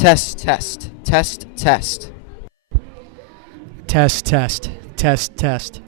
Test, test, test, test. Test, test, test, test.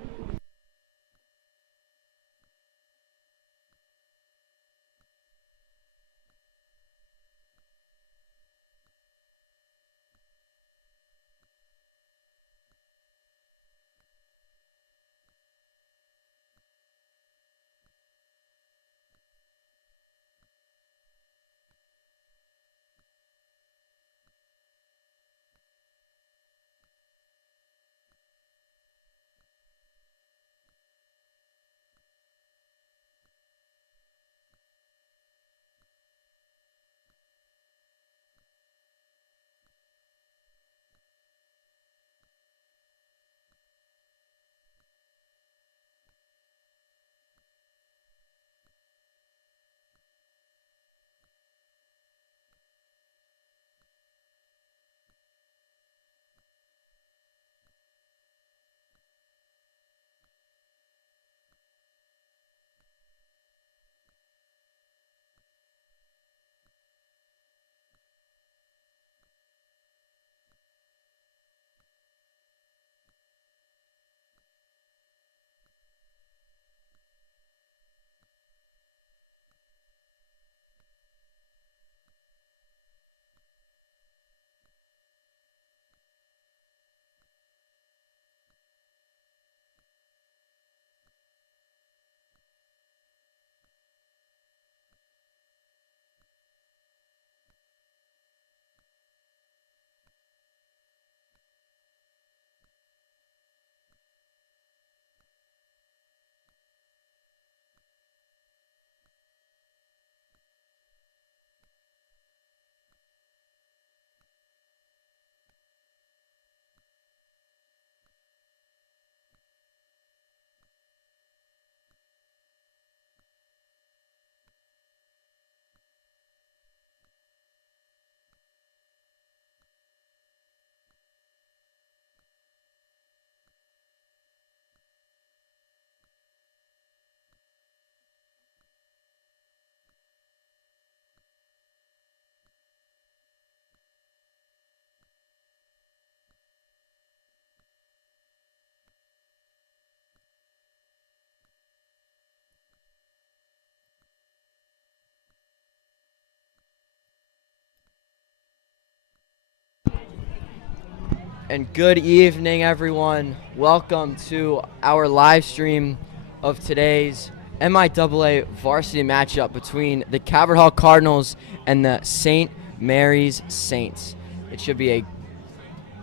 And good evening, everyone. Welcome to our live stream of today's MIAA varsity matchup between the Calvert Hall Cardinals and the St. Mary's Saints. It should be a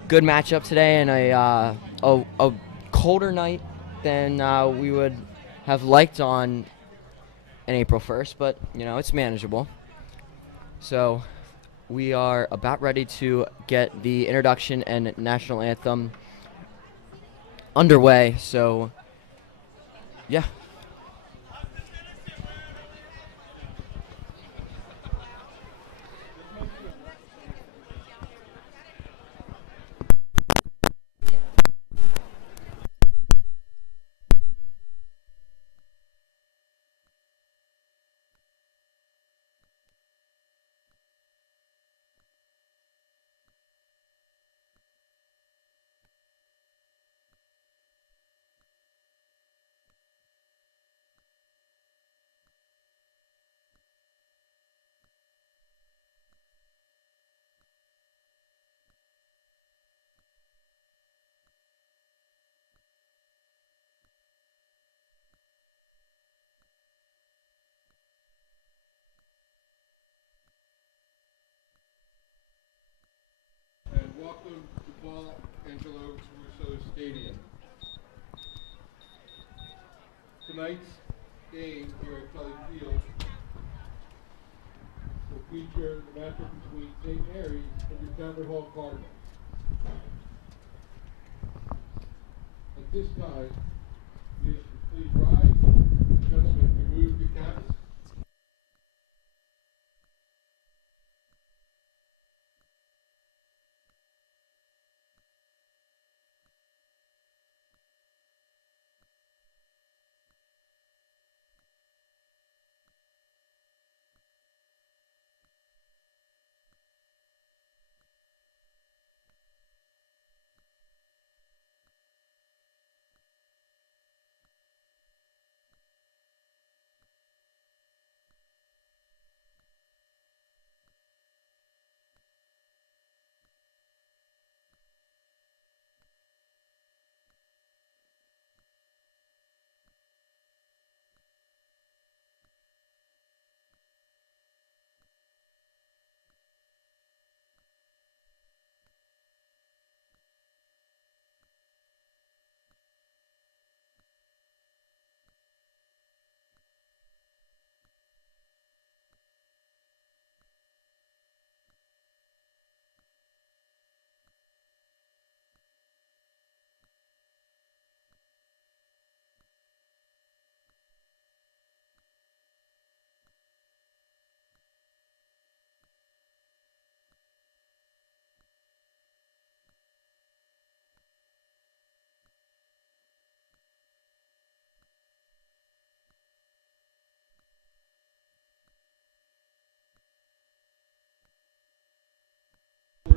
good matchup today and a colder night than we would have liked on April 1st, but, it's manageable. So we are about ready to get the introduction and national anthem underway. So, yeah. And welcome to Paul Angelo Russo Stadium. Tonight's game here at Kelly Field will feature the matchup between St. Mary's and the Calvert Hall Cardinals. At this time, please rise. Gentlemen, remove your caps.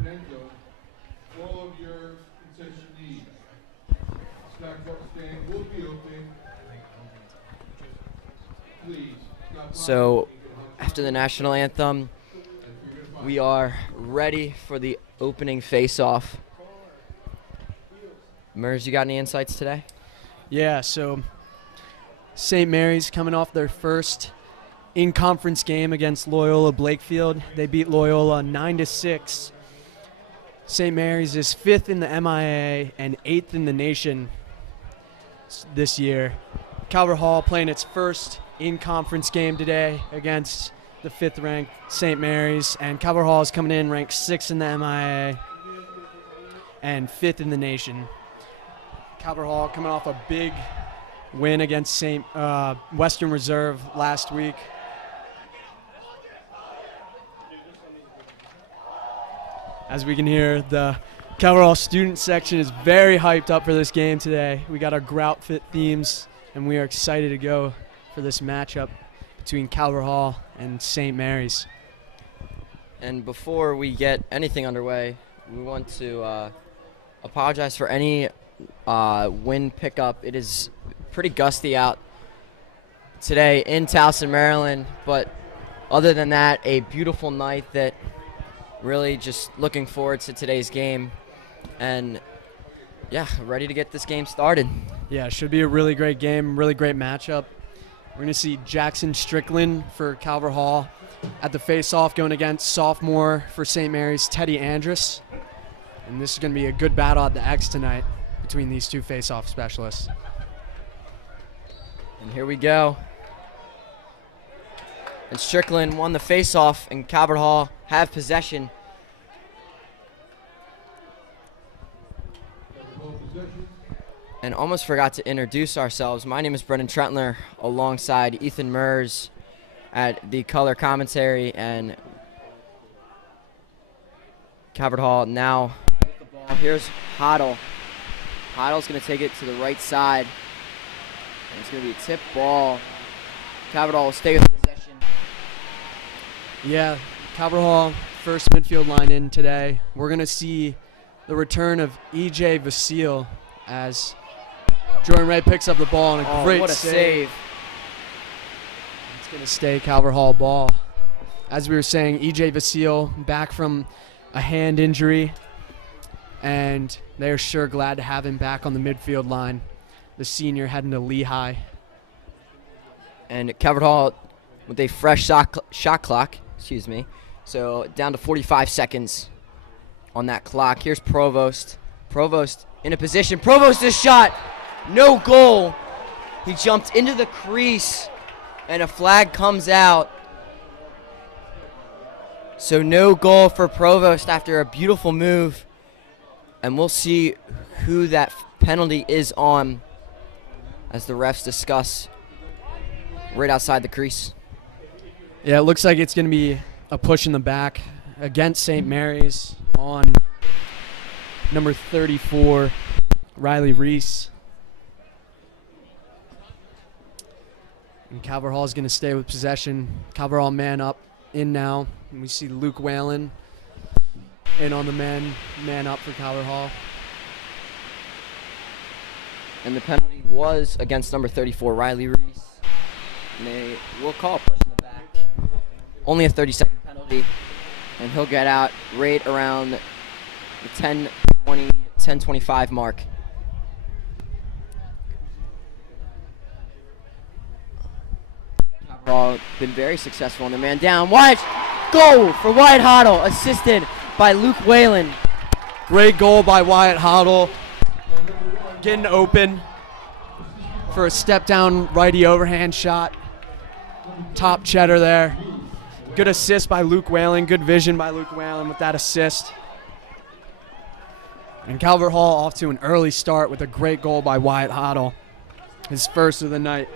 separate end zone. All of your concession needs. Snack stand will be open. Please. So, after the national anthem, we are ready for the opening face-off. Mers, you got any insights today? Yeah, so St. Mary's coming off their first in-conference game against Loyola Blakefield. They beat Loyola 9-6. St. Mary's is 5th in the MIA and 8th in the nation this year. Calvert Hall playing its first in-conference game today against the 5th-ranked St. Mary's, and Calvert Hall is coming in ranked 6th in the MIA and 5th in the nation. Calvert Hall coming off a big win against Western Reserve last week. As we can hear, the Calvert Hall student section is very hyped up for this game today. We got our grout fit themes, and we are excited to go for this matchup between Calvert Hall and St. Mary's. And before we get anything underway, we want to apologize for any wind pickup. It is pretty gusty out today in Towson, Maryland, but other than that, a beautiful night that really just looking forward to today's game. And yeah, ready to get this game started. Yeah, it should be a really great game, really great matchup. We're going to see Jackson Strickland for Calvert Hall at the face-off going against sophomore for St. Mary's, Teddy Andrus. And this is going to be a good battle at the X tonight between these two face-off specialists. And here we go. And Strickland won the face-off, and Calvert Hall have possession. And almost forgot to introduce ourselves. My name is Brendan Trentler, alongside Ethan Mers at the color commentary, and Calvert Hall now with the ball. Here's Hoddle. Hoddle's going to take it to the right side. And it's going to be a tip ball. Calvert Hall will stay with possession. Yeah, Calvert Hall, first midfield line in today. We're going to see the return of E.J. Vasile as Jordan Ray picks up the ball and a great what a save. It's going to stay Calvert Hall ball. As we were saying, E.J. Vasile back from a hand injury, and they're sure glad to have him back on the midfield line. The senior heading to Lehigh. And Calvert Hall with a fresh shot clock, so down to 45 seconds on that clock. Here's Provost. Provost in a position. Provost's shot. No goal. He jumped into the crease, and a flag comes out. So no goal for Provost after a beautiful move. And we'll see who that penalty is on as the refs discuss right outside the crease. Yeah, it looks like it's going to be a push in the back against St. Mary's on number 34, Riley Reese. And Calvert Hall is going to stay with possession. Calvert Hall man up in now. And we see Luke Whalen in on the man up for Calvert Hall. And the penalty was against number 34, Riley Reese. And they will call a push in the back. Only a 30-second penalty. And he'll get out right around the 10:25 mark. Calvert been very successful on the man down. Wyatt, goal for Wyatt Hoddle, assisted by Luke Whalen. Great goal by Wyatt Hoddle. Getting open for a step-down righty overhand shot. Top cheddar there. Good assist by Luke Whalen. Good vision by Luke Whalen with that assist. And Calvert Hall off to an early start with a great goal by Wyatt Hoddle. His first of the night.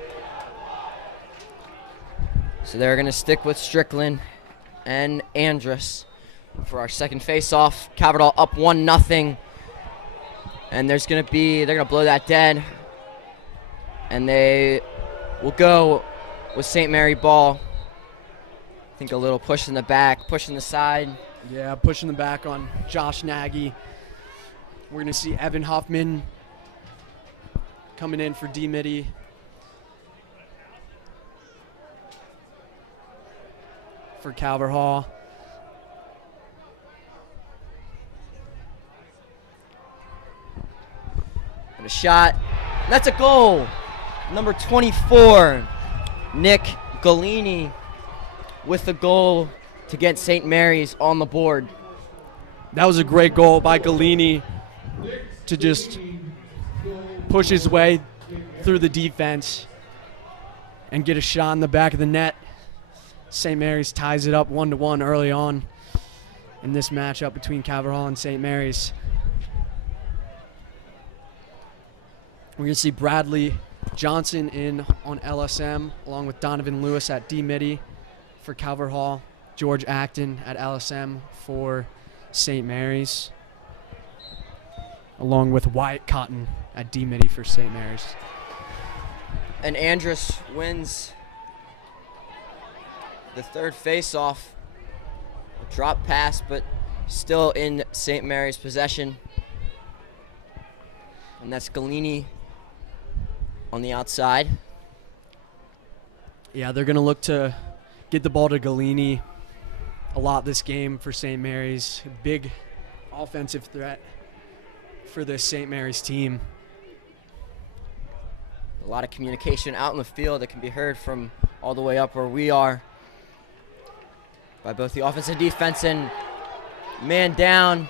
So they're going to stick with Strickland and Andrus for our second face-off. Calvert Hall up 1-0. And they're going to blow that dead. And they will go with St. Mary ball. I think a little push in the back, push in the side. Yeah, pushing the back on Josh Nagy. We're going to see Evan Huffman coming in for D-Mitty. For Calvert Hall. And a shot. And that's a goal. Number 24, Nick Galini, with the goal to get St. Mary's on the board. That was a great goal by Galini to just push his way through the defense and get a shot in the back of the net. St. Mary's ties it up 1-1 early on in this matchup between Calvert Hall and St. Mary's. We're going to see Bradley Johnson in on LSM, along with Donovan Lewis at D-Mitty for Calvert Hall, George Acton at LSM for St. Mary's, along with Wyatt Cotton at D-Mitty for St. Mary's. And Andrus wins the third face-off. A drop pass, but still in St. Mary's possession. And that's Galini on the outside. Yeah, they're going to look to get the ball to Galini a lot this game for St. Mary's. A big offensive threat for this St. Mary's team. A lot of communication out in the field that can be heard from all the way up where we are by both the offense and defense, and man down.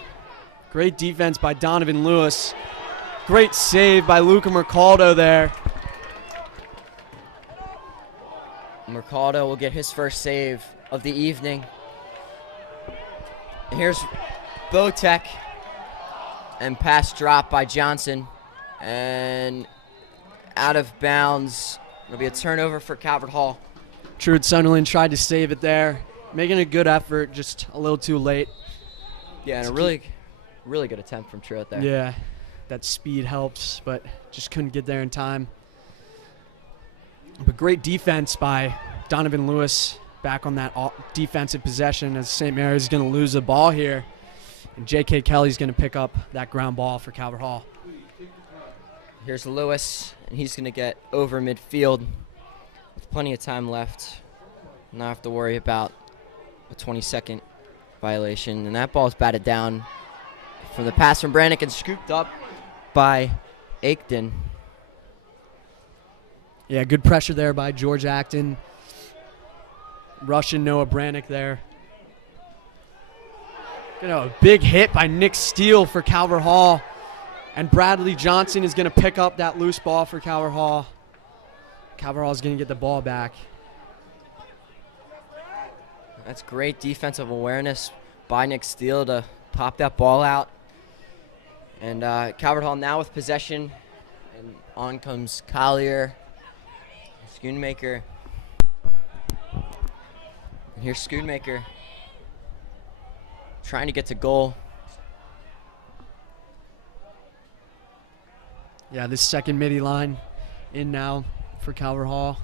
Great defense by Donovan Lewis. Great save by Luca Mercaldo there. Mercado will get his first save of the evening. And here's Botek, and pass drop by Johnson, and out of bounds. It'll be a turnover for Calvert Hall. Truett Sunderland tried to save it there, making a good effort, just a little too late. Yeah, and a really good attempt from Truett there. Yeah, that speed helps, but just couldn't get there in time. But great defense by Donovan Lewis back on that defensive possession, as St. Mary's is going to lose the ball here. And J.K. Kelly's going to pick up that ground ball for Calvert Hall. Here's Lewis, and he's going to get over midfield with plenty of time left. Not have to worry about a 20-second violation. And that ball is batted down from the pass from Brannick and scooped up by Aikton. Yeah, good pressure there by George Acton. Russian Noah Brannick there. A big hit by Nick Steele for Calvert Hall. And Bradley Johnson is going to pick up that loose ball for Calvert Hall. Calvert Hall is going to get the ball back. That's great defensive awareness by Nick Steele to pop that ball out. And Calvert Hall now with possession. And on comes Collier. Schoonmaker. And here's Schoonmaker trying to get to goal. Yeah, this second midi line in now for Calvert Hall.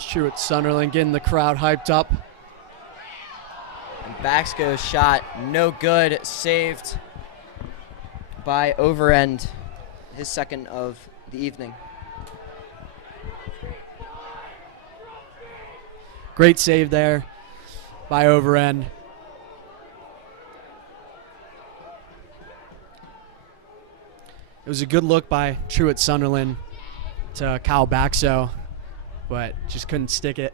Truett Sunderland getting the crowd hyped up. And Baxco's shot, no good, saved by Overend, his second of the evening. Great save there by Overend. It was a good look by Truett Sunderland to Kyle Baxo, but just couldn't stick it.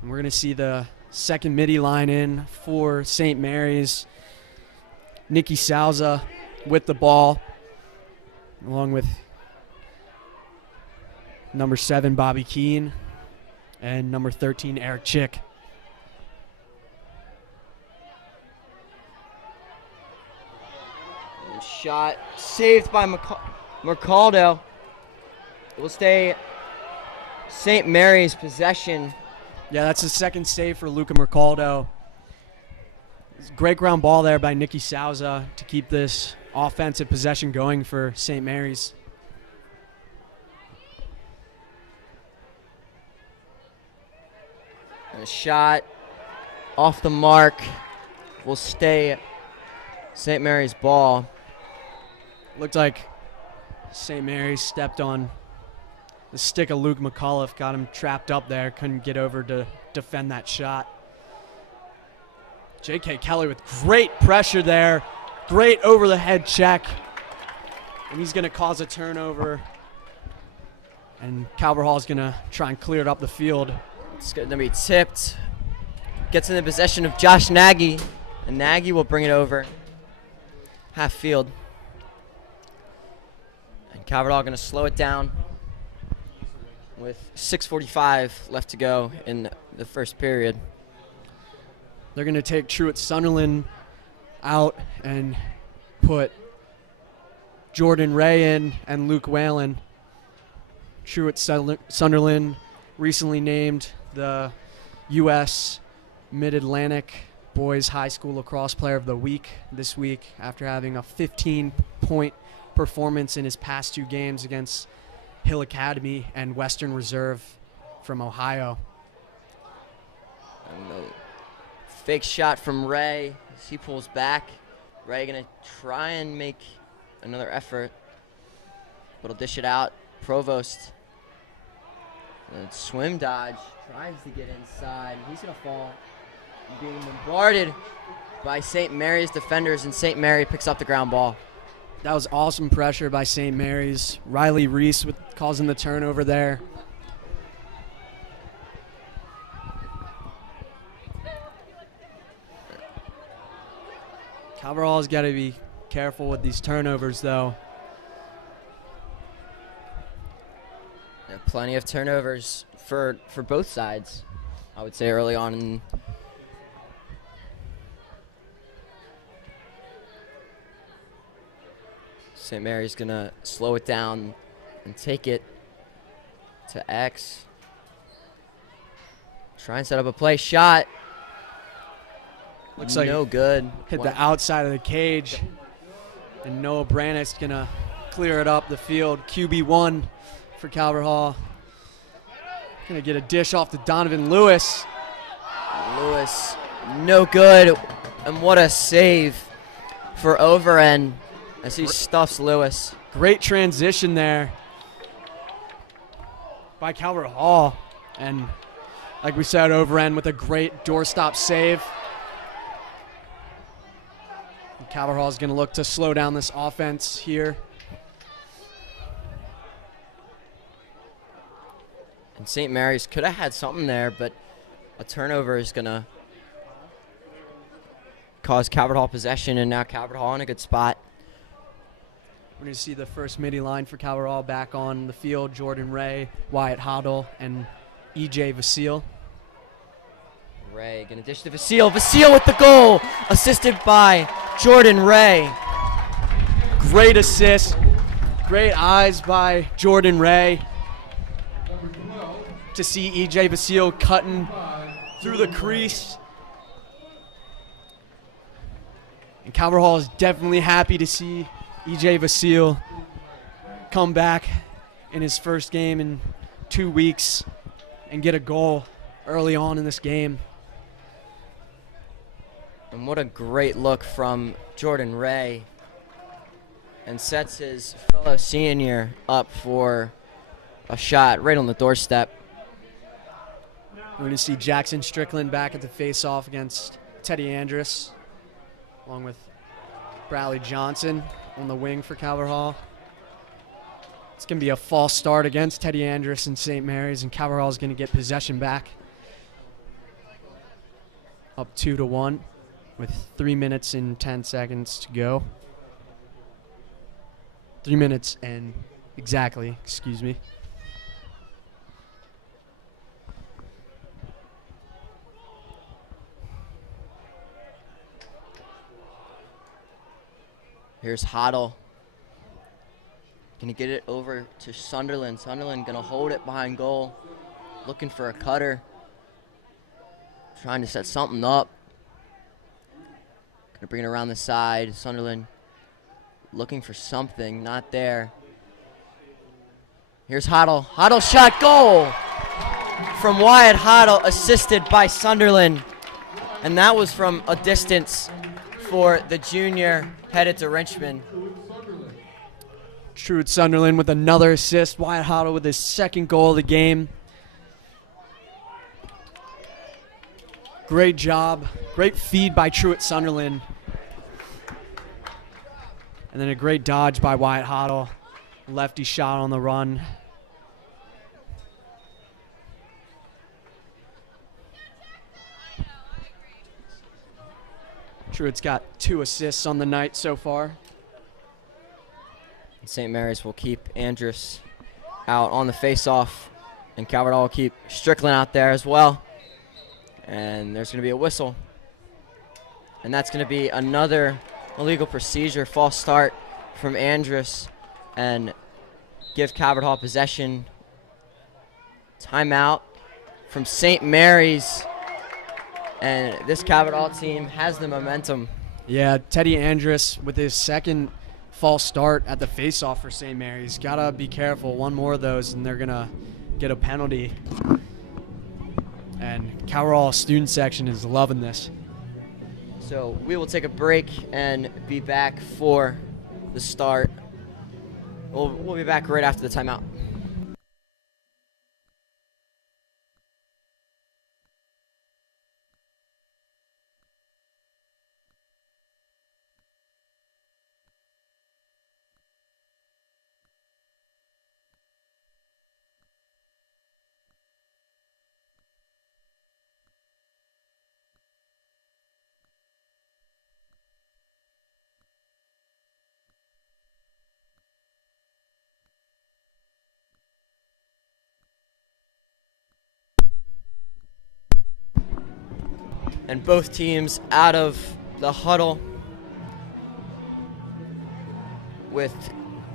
And we're going to see the second midi line in for St. Mary's. Nikki Salza with the ball, along with number 7, Bobby Keene, and number 13, Eric Chick. And shot saved by Mercaldo. It will stay St. Mary's possession. Yeah, that's the second save for Luca Mercaldo. Great ground ball there by Nikki Salza to keep this offensive possession going for St. Mary's. And a shot off the mark will stay St. Mary's ball. Looked like St. Mary's stepped on the stick of Luke McAuliffe, got him trapped up there, couldn't get over to defend that shot. J.K. Kelly with great pressure there, great over-the-head check, and he's going to cause a turnover, and Calvert Hall is going to try and clear it up the field. It's going to be tipped. Gets in the possession of Josh Nagy, and Nagy will bring it over half field. And Calvert Hall going to slow it down with 6:45 left to go in the first period. They're going to take Truett Sunderland out and put Jordan Ray in and Luke Whalen. Truett Sunderland recently named the U.S. Mid-Atlantic Boys High School Lacrosse Player of the Week this week after having a 15-point performance in his past 2 games against Hill Academy and Western Reserve from Ohio. And the fake shot from Ray as he pulls back. Ray going to try and make another effort, but he'll dish it out. Provost, and swim dodge, tries to get inside. He's going to fall, being bombarded by St. Mary's defenders, and St. Mary picks up the ground ball. That was awesome pressure by St. Mary's. Riley Reese with causing the turnover there. Calvert Hall's got to be careful with these turnovers, though. Yeah, plenty of turnovers for both sides, I would say, early on in St. Mary's going to slow it down and take it to X. Try and set up a play. Shot. Looks like no good. Hit the outside of the cage. And Noah Brannick's going to clear it up the field. QB1 for Calvert Hall. Going to get a dish off to Donovan Lewis. Lewis, no good. And what a save for Overend as he stuffs Lewis. Great transition there by Calvert Hall. And like we said, Overend with a great doorstop save. And Calvert Hall is going to look to slow down this offense here. And St. Mary's could have had something there, but a turnover is going to cause Calvert Hall possession, and now Calvert Hall in a good spot. We're going to see the first midi line for Calvert Hall back on the field. Jordan Ray, Wyatt Hoddle, and E.J. Vasile. Ray going to dish to Vasile. Vasile with the goal, assisted by Jordan Ray. Great assist. Great eyes by Jordan Ray to see E.J. Vasile cutting through the crease. And Calvert Hall is definitely happy to see E.J. Vasile come back in his first game in 2 weeks and get a goal early on in this game. And what a great look from Jordan Ray, and sets his fellow senior up for a shot right on the doorstep. We're going to see Jackson Strickland back at the face-off against Teddy Andrus, along with Bradley Johnson on the wing for Calvert Hall. It's going to be a false start against Teddy Andrus and St. Mary's, and Calvert Hall is going to get possession back. Up 2-1 with 3 minutes and 10 seconds to go. 3 minutes and exactly, excuse me. Here's Hoddle. Gonna get it over to Sunderland. Sunderland gonna hold it behind goal. Looking for a cutter. Trying to set something up. Gonna bring it around the side. Sunderland looking for something. Not there. Here's Hoddle. Hoddle shot, goal! from Wyatt Hoddle, assisted by Sunderland. And that was from a distance for the junior headed to Richmond. Truett Sunderland with another assist. Wyatt Hoddle with his second goal of the game. Great job. Great feed by Truett Sunderland. And then a great dodge by Wyatt Hoddle. Lefty shot on the run. Truett's got 2 assists on the night so far. St. Mary's will keep Andrus out on the face-off, and Calvert Hall will keep Strickland out there as well. And there's going to be a whistle. And that's going to be another illegal procedure, false start from Andrus, and give Calvert Hall possession. Timeout from St. Mary's. And this Calvert Hall team has the momentum. Yeah, Teddy Andrus with his second false start at the face-off for St. Mary's. Gotta be careful. One more of those, and they're gonna get a penalty. And Calvert Hall student section is loving this. So we will take a break and be back for the start. We'll be back right after the timeout. And both teams out of the huddle with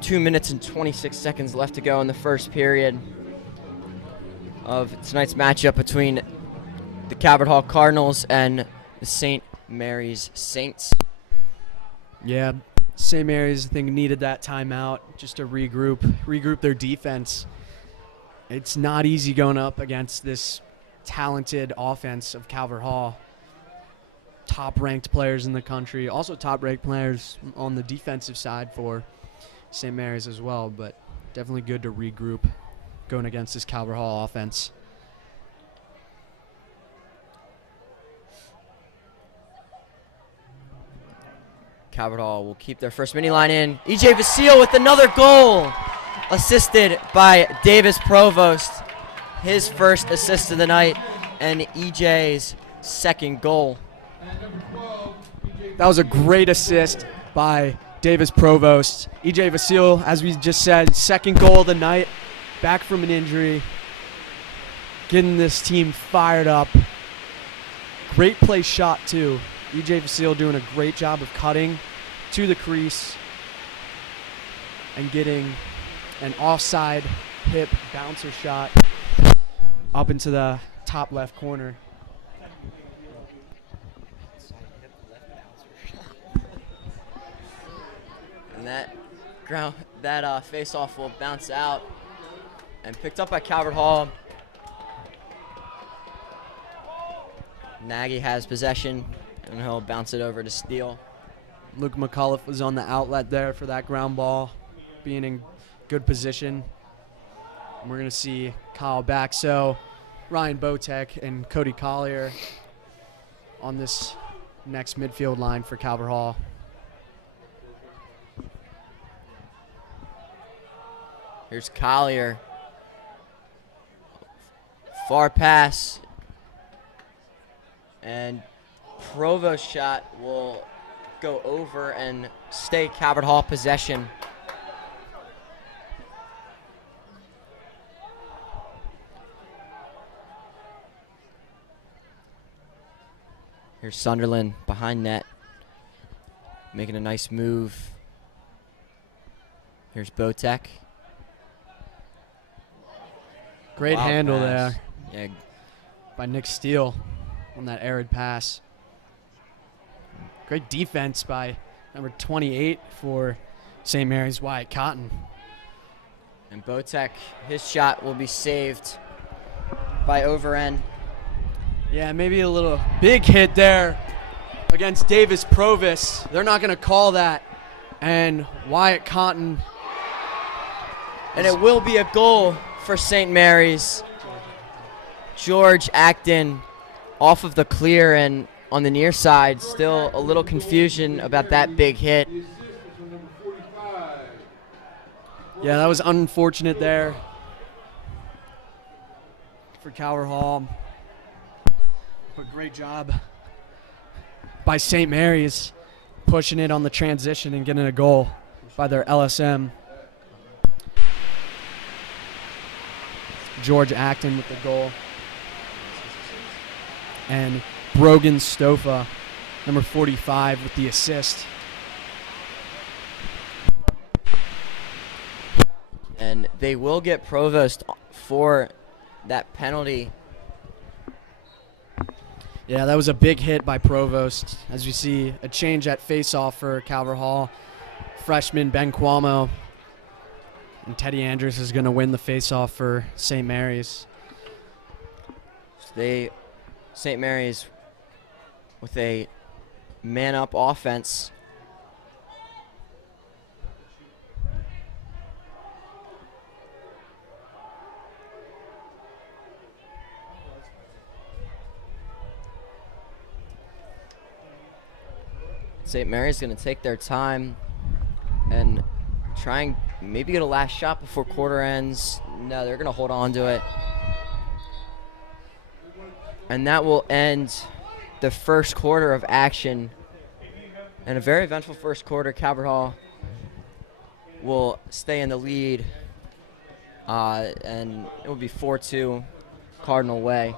2 minutes and 26 seconds left to go in the first period of tonight's matchup between the Calvert Hall Cardinals and the St. Mary's Saints. Yeah, St. Mary's, I think, needed that timeout just to regroup their defense. It's not easy going up against this talented offense of Calvert Hall. Top-ranked players in the country, also top-ranked players on the defensive side for St. Mary's as well, but definitely good to regroup going against this Calvert Hall offense. Calvert Hall will keep their first mini line in. E.J. Vasile with another goal, assisted by Davis Provost. His first assist of the night, and E.J.'s second goal. That was a great assist by Davis Provost. E.J. Vasile, as we just said, second goal of the night, back from an injury, getting this team fired up. Great play shot, too. E.J. Vasile doing a great job of cutting to the crease and getting an offside hip bouncer shot up into the top left corner. And that face-off will bounce out and picked up by Calvert Hall. Nagy has possession, and he'll bounce it over to Steele. Luke McCullough was on the outlet there for that ground ball, being in good position. And we're going to see Kyle Baxo, Ryan Botek, and Cody Collier on this next midfield line for Calvert Hall. Here's Collier. Far pass. And Provost's shot will go over and stay Calvert Hall possession. Here's Sunderland behind net, making a nice move. Here's Botek. Great Wild handle pass. there Yeah, by Nick Steele on that arid pass. Great defense by number 28 for St. Mary's, Wyatt Cotton. and Botek, his shot will be saved. by Overend. Yeah, maybe a little big hit there against Davis Provis. They're not going to call that. And Wyatt Cotton. And it will be a goal for St. Mary's. George Acton off of the clear and on the near side. Still a little confusion about that big hit. The assist is from number 45. Yeah, that was unfortunate there for Calvert Hall. But great job by St. Mary's pushing it on the transition and getting a goal by their LSM. George Acton with the goal. And Brogan Stofa, number 45, with the assist. And they will get Provost for that penalty. Yeah, that was a big hit by Provost. As we see, a change at faceoff for Calvert Hall. Freshman Ben Cuomo. And Teddy Andrews is going to win the faceoff for St. Mary's. St. Mary's with a man-up offense. St. Mary's going to take their time and try and maybe get a last shot before quarter ends. No, they're going to hold on to it. And that will end the first quarter of action. And a very eventful first quarter. Calvert Hall will stay in the lead. And it will be 4-2 Cardinal way.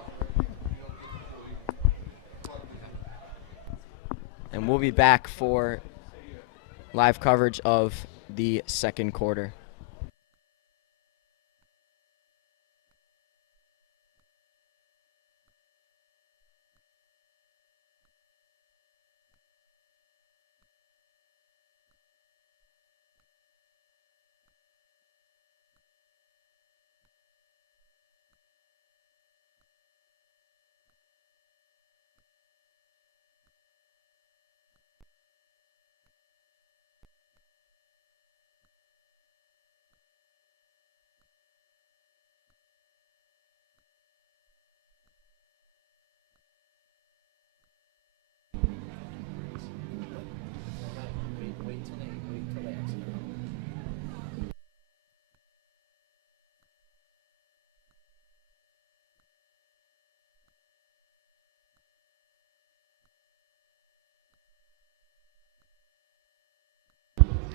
And we'll be back for live coverage of the second quarter.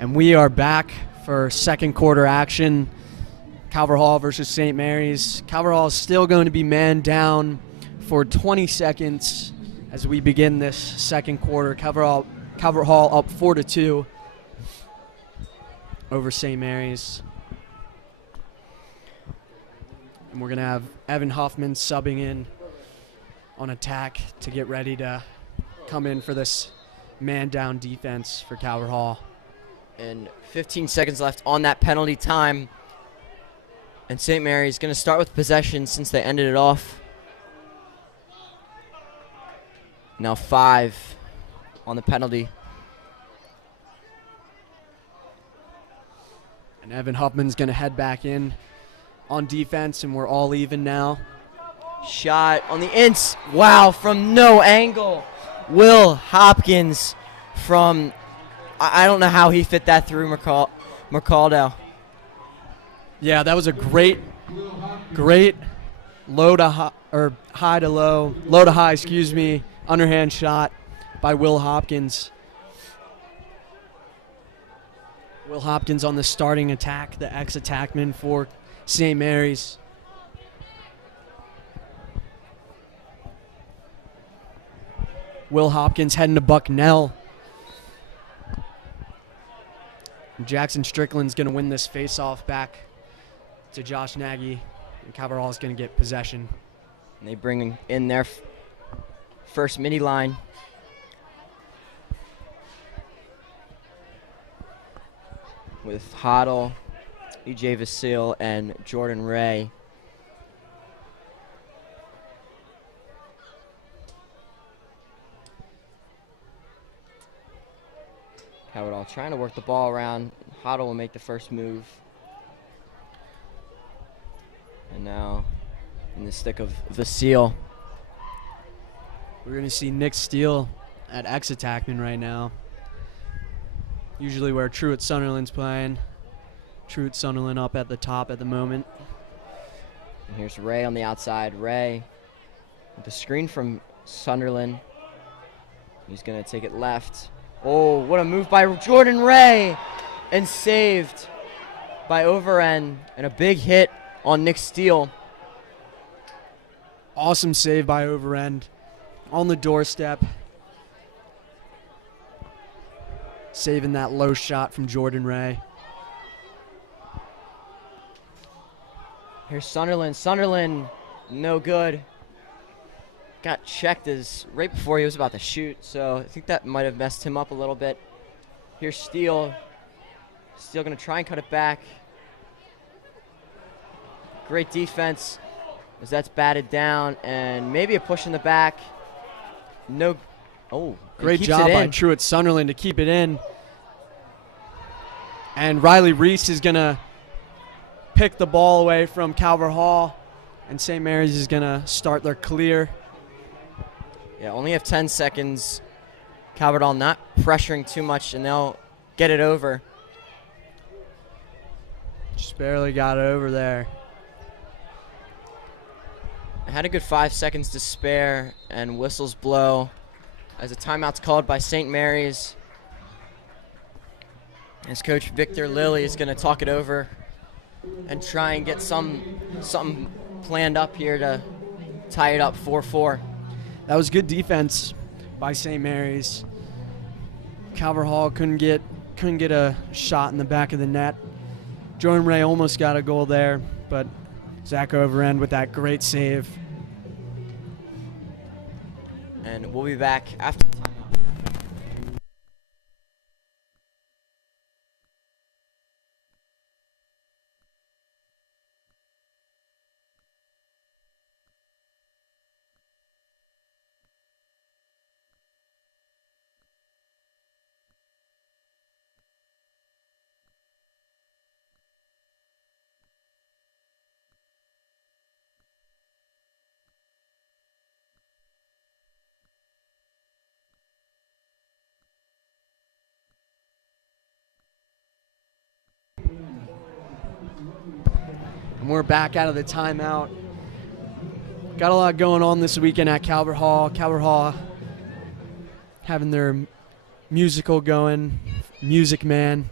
And we are back for second quarter action. Calvert Hall versus St. Mary's. Calvert Hall is still going to be man down for 20 seconds as we begin this second quarter. Calvert Hall up 4-2 over St. Mary's. And we're going to have Evan Huffman subbing in on attack to get ready to come in for this man down defense for Calvert Hall. And 15 seconds left on that penalty time. And St. Mary's going to start with possession since they ended it off. Now 5 on the penalty. And Evan Huffman's going to head back in on defense, and we're all even now. Shot on the ins. Wow, from no angle. Will Hopkins from... I don't know how he fit that through Mercaldo. Yeah, that was a great low to high, or high to low to high, excuse me, underhand shot by Will Hopkins. Will Hopkins on the starting attack, the ex-attackman for St. Mary's. Will Hopkins heading to Bucknell. Jackson Strickland's going to win this face-off back to Josh Nagy, and Calvert Hall is going to get possession. And they bring in their first mini line. With Hoddle, E.J. Vasile, and Jordan Ray. trying to work the ball around. Hoddle will make the first move. And now in the stick of Vasile. We're going to see Nick Steele at ex-attackman right now. Usually where Truett Sunderland's playing. Truett Sunderland up at the top at the moment. And here's Ray on the outside. Ray with the screen from Sunderland. He's going to take it left. Oh, what a move by Jordan Ray. And saved by Overend. And a big hit on Nick Steele. Awesome save by Overend. On the doorstep. Saving that low shot from Jordan Ray. Here's Sunderland. Sunderland, no good. Got checked as right before he was about to shoot, so I think that might have messed him up a little bit. Here's Steele. Steele going to try and cut it back. Great defense as that's batted down, and maybe a push in the back. No. Oh, great job by Truett Sunderland to keep it in. And Riley Reese is going to pick the ball away from Calvert Hall, and St. Mary's is going to start their clear. Yeah, only have 10 seconds. Calvert Hall not pressuring too much, and they'll get it over. Just barely got it over there. I had a good 5 seconds to spare, and whistles blow as a timeout's called by St. Mary's. As Coach Victor Lilly is going to talk it over and try and get something planned up here to tie it up 4-4. That was good defense by St. Mary's. Calvert Hall couldn't get a shot in the back of the net. Jordan Ray almost got a goal there, but Zach Overend with that great save. And we'll be back after the timeout. And we're back out of the timeout. Got a lot going on this weekend at Calvert Hall. Calvert Hall having their musical going, Music Man.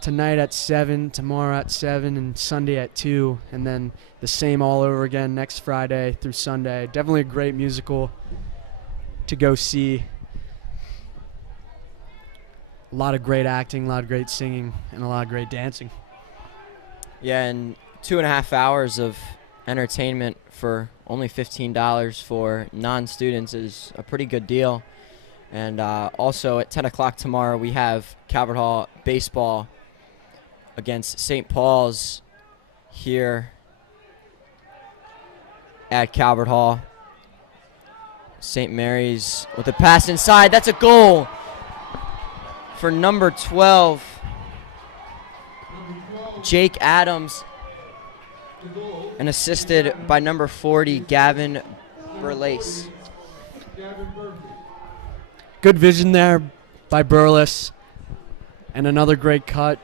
Tonight at 7, tomorrow at 7, and Sunday at 2. And then the same all over again next Friday through Sunday. Definitely a great musical to go see. A lot of great acting, a lot of great singing, and a lot of great dancing. Yeah, and 2.5 hours of entertainment for only $15 for non-students is a pretty good deal. And also at 10 o'clock tomorrow, we have Calvert Hall baseball against St. Paul's here at Calvert Hall. St. Mary's with a pass inside. That's a goal for number 12, Jake Adams, and assisted by number 40, Gavin Burlace. Good vision there by Burles. And another great cut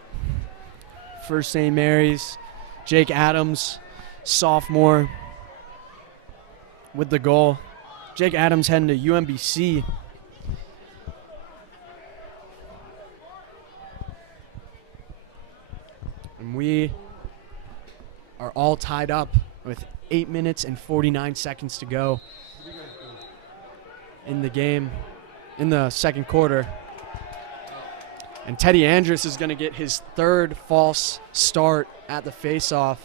for St. Mary's. Jake Adams, sophomore, with the goal. Jake Adams heading to UMBC. And we are all tied up with 8 minutes and 49 seconds to go in the game, in the second quarter. And Teddy Andrus is going to get his third false start at the faceoff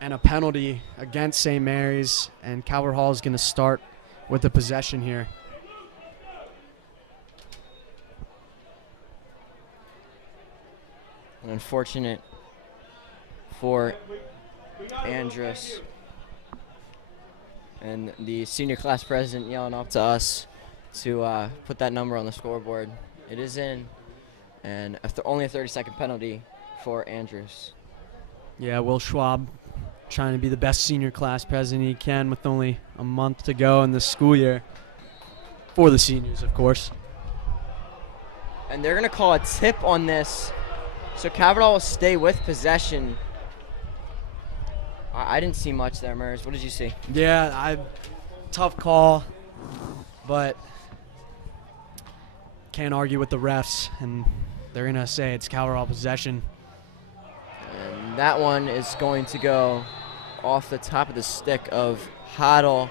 and a penalty against St. Mary's. And Calvert Hall is going to start with the possession here. Unfortunate for Andrus. And the senior class president yelling up to us to put that number on the scoreboard. It is in, and only a 30-second penalty for Andrews. Yeah, Will Schwab trying to be the best senior class president he can with only a month to go in the school year. For the seniors, of course. And they're going to call a tip on this, so Caverdall will stay with possession. I didn't see much there, Mers. What did you see? Yeah, tough call, but can't argue with the refs, and they're going to say it's Caverdall possession. And that one is going to go off the top of the stick of Hoddle,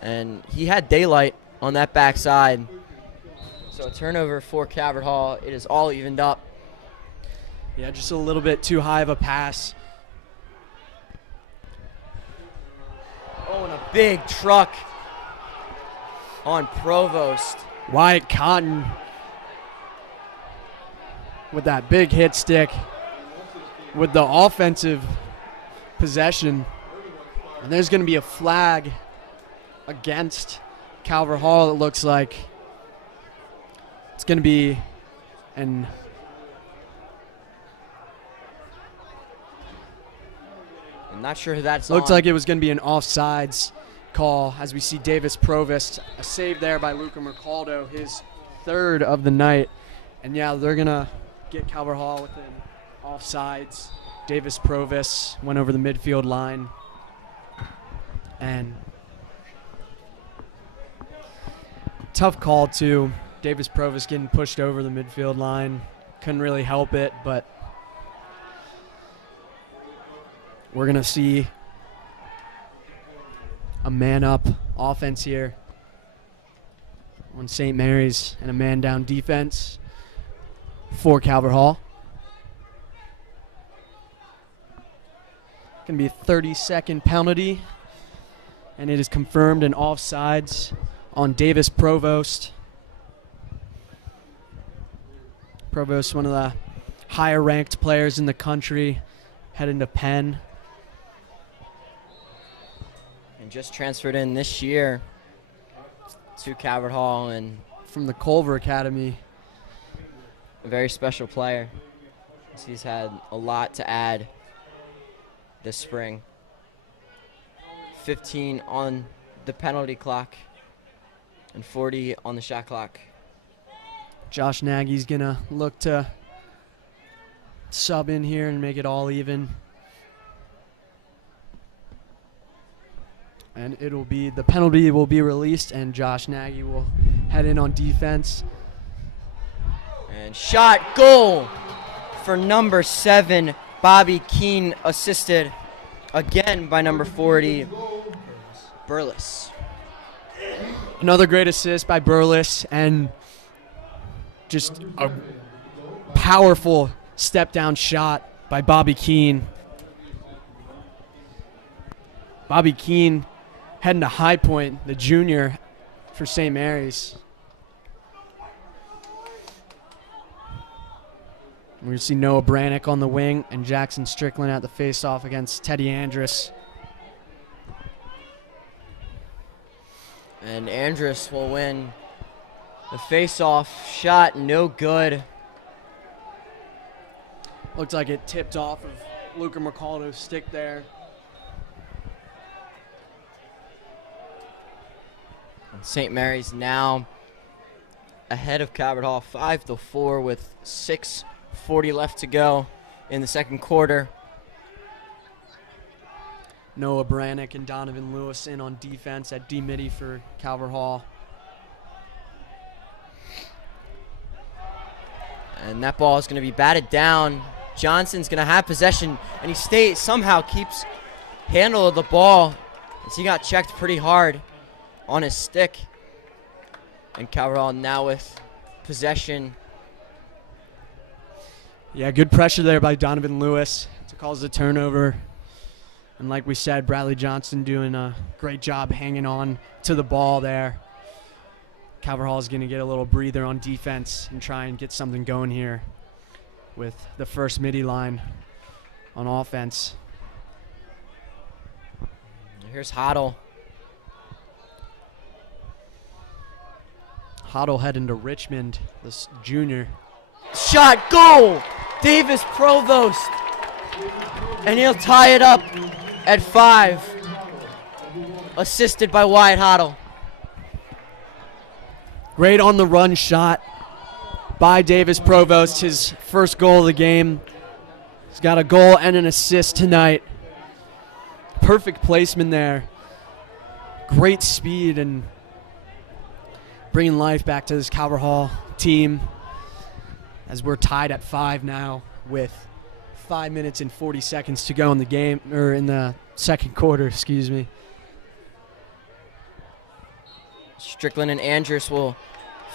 and he had daylight on that backside. So a turnover for Caverdall. It is all evened up. Yeah, just a little bit too high of a pass. Oh, and a big truck on Provost. Wyatt Cotton with that big hit stick with the offensive possession. And there's going to be a flag against Calvert Hall, it looks like. It's going to be an I'm not sure who that's looks on. like it was going to be an offsides call as we see Davis Provost. A save there by Luca Mercaldo, his third of the night. And yeah, they're going to get Calvert Hall with an offsides. Davis Provost went over the midfield line. And tough call too. Davis Provost getting pushed over the midfield line. Couldn't really help it, but we're going to see a man-up offense here on St. Mary's and a man-down defense for Calvert Hall. Going to be a 30-second penalty, and it is confirmed an offsides on Davis Provost. Provost, one of the higher-ranked players in the country, heading to Penn. And just transferred in this year to Calvert Hall, and From the Culver Academy. a very special player. He's had a lot to add this spring. 15 on the penalty clock and 40 on the shot clock. Josh Nagy's going to look to sub in here and make it all even. And the penalty will be released, and Josh Nagy will head in on defense. And shot, goal for number 7, Bobby Keene, assisted again by number 40, Burles. Another great assist by Burles, and just a powerful step-down shot by Bobby Keene. Bobby Keene heading to High Point, the junior for St. Mary's. We're going to see Noah Brannick on the wing and Jackson Strickland at the face-off against Teddy Andrus. And Andrus will win the face-off. Shot no good. Looks like it tipped off of Luca Mercaldo's stick there. St. Mary's now ahead of Calvert Hall 5-4 with 6:40 left to go in the second quarter. Noah Brannick and Donovan Lewis in on defense at D-Midi for Calvert Hall. And that ball is going to be batted down. Johnson's going to have possession, and he somehow keeps handle of the ball as he got checked pretty hard on his stick. And Calvert Hall now with possession. Yeah, good pressure there by Donovan Lewis to cause the turnover. And like we said, Bradley Johnson doing a great job hanging on to the ball there. Calvert Hall is going to get a little breather on defense and try and get something going here with the first midi line on offense. Here's Hoddle. Pottle heading to Richmond, this junior. Shot, goal! Davis Provost. And he'll tie it up at 5. Assisted by Wyatt Hoddle. Great on the run shot by Davis Provost, his first goal of the game. He's got a goal and an assist tonight. Perfect placement there. Great speed and bringing life back to this Calvert Hall team as we're tied at 5 now with 5 minutes and 40 seconds to go in the game, or in the second quarter, excuse me. Strickland and Andrews will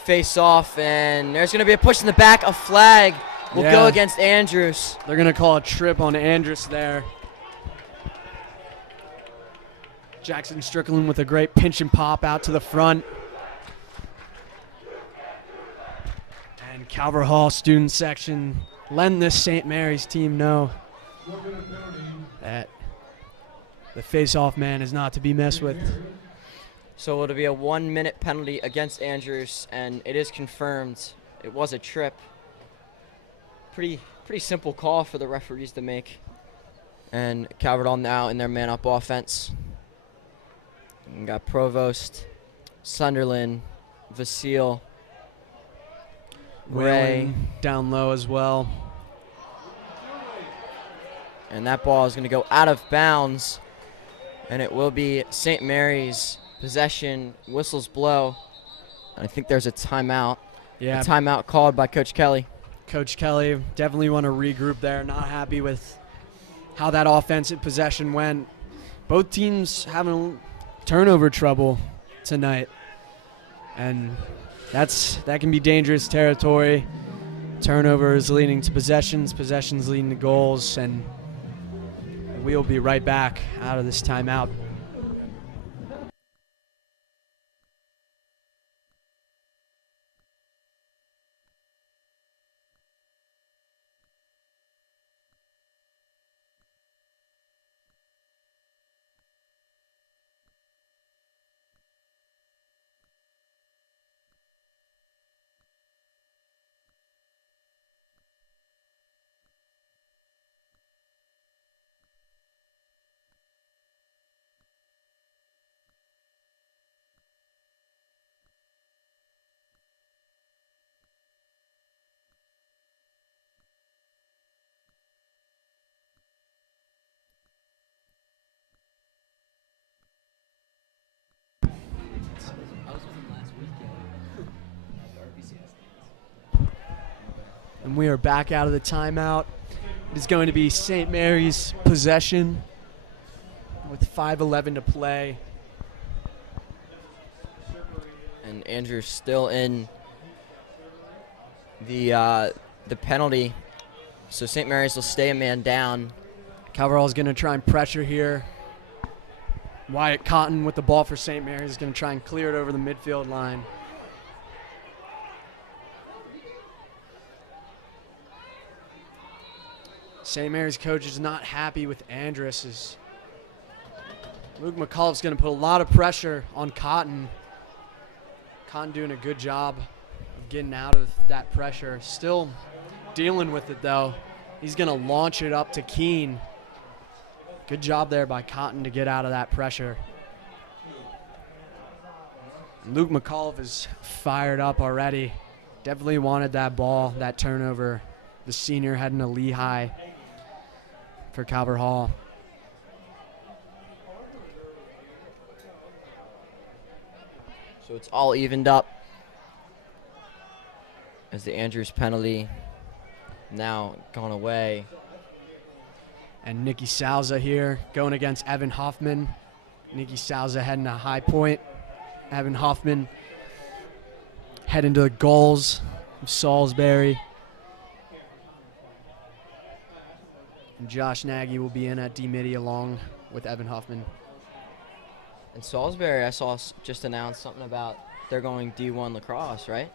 face off, and there's going to be a push in the back. A flag will go against Andrews. They're going to call a trip on Andrews there. Jackson Strickland with a great pinch and pop out to the front. And Calvert Hall student section letting this St. Mary's team know that the face-off man is not to be messed with. So it'll be a 1-minute penalty against Andrews, and it is confirmed. It was a trip. Pretty simple call for the referees to make. And Calvert Hall now in their man-up offense. We got Provost, Sunderland, Vasile, Ray. Whalen down low as well. And that ball is going to go out of bounds. And it will be St. Mary's possession. Whistles blow. I think there's a timeout. Yeah. A timeout called by Coach Kelly. Coach Kelly definitely want to regroup there. Not happy with how that offensive possession went. Both teams having turnover trouble tonight. And that can be dangerous territory. Turnovers leading to possessions leading to goals, and we'll be right back out of this timeout. And we are back out of the timeout. It is going to be St. Mary's possession with 5:11 to play. And Andrew's still in the penalty. So St. Mary's will stay a man down. Calvert Hall is going to try and pressure here. Wyatt Cotton with the ball for St. Mary's is going to try and clear it over the midfield line. St. Mary's coach is not happy with Andrus. Luke McCullough's going to put a lot of pressure on Cotton. Cotton doing a good job of getting out of that pressure. Still dealing with it, though. He's going to launch it up to Keene. Good job there by Cotton to get out of that pressure. Luke McCullough is fired up already. Definitely wanted that ball, that turnover. The senior heading to Lehigh for Calvert Hall. So it's all evened up as the Andrews penalty now gone away. And Nicky Salza here going against Evan Hoffman. Nicky Salza heading to High Point. Evan Hoffman heading to the goals of Salisbury. And Josh Nagy will be in at D-Midi along with Evan Hoffman. And Salisbury, I saw just announced something about they're going D1 lacrosse, right?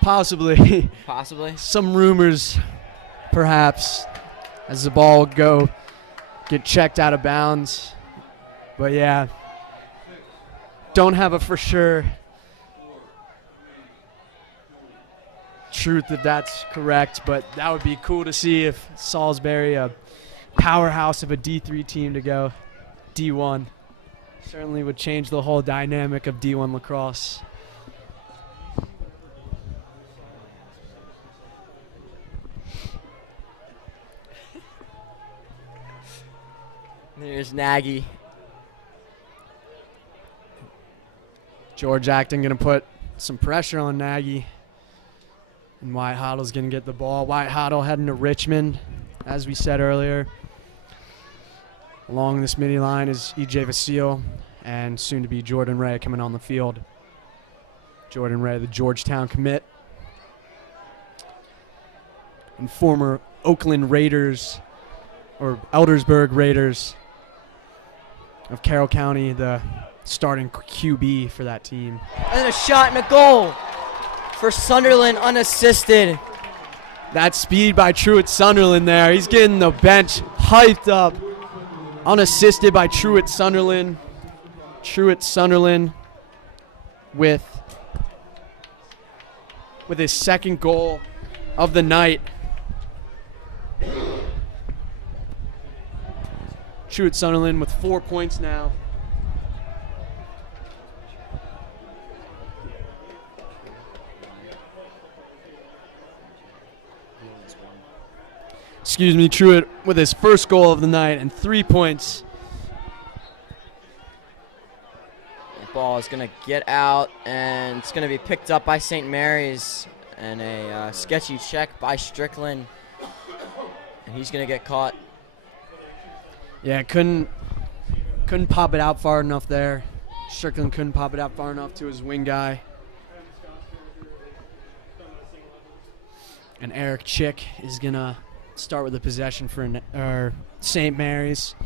Possibly. Possibly. Some rumors, perhaps, as the ball will get checked out of bounds. But yeah, don't have a for sure truth if that's correct, but that would be cool to see if Salisbury, a powerhouse of a D3 team, to go D1. Certainly would change the whole dynamic of D1 lacrosse. There's Nagy. George Acton going to put some pressure on Nagy. And Wyatt Hoddle's going to get the ball. Wyatt Hoddle heading to Richmond, as we said earlier. Along this midi line is E.J. Vasile and soon to be Jordan Ray coming on the field. Jordan Ray, the Georgetown commit. And former Oakland Raiders, or Eldersburg Raiders of Carroll County, the starting QB for that team. And a shot and a goal for Sunderland, unassisted. That speed by Truett Sunderland there. He's getting the bench hyped up. Unassisted by Truett Sunderland. Truett Sunderland with his second goal of the night. Truett Sunderland with 4 points now. Excuse me, Truett with his first goal of the night and 3 points. The ball is going to get out, and it's going to be picked up by St. Mary's, and a sketchy check by Strickland, and he's going to get caught. Yeah, couldn't pop it out far enough there. Strickland couldn't pop it out far enough to his wing guy. And Eric Chick is going to start with the possession for St. Mary's.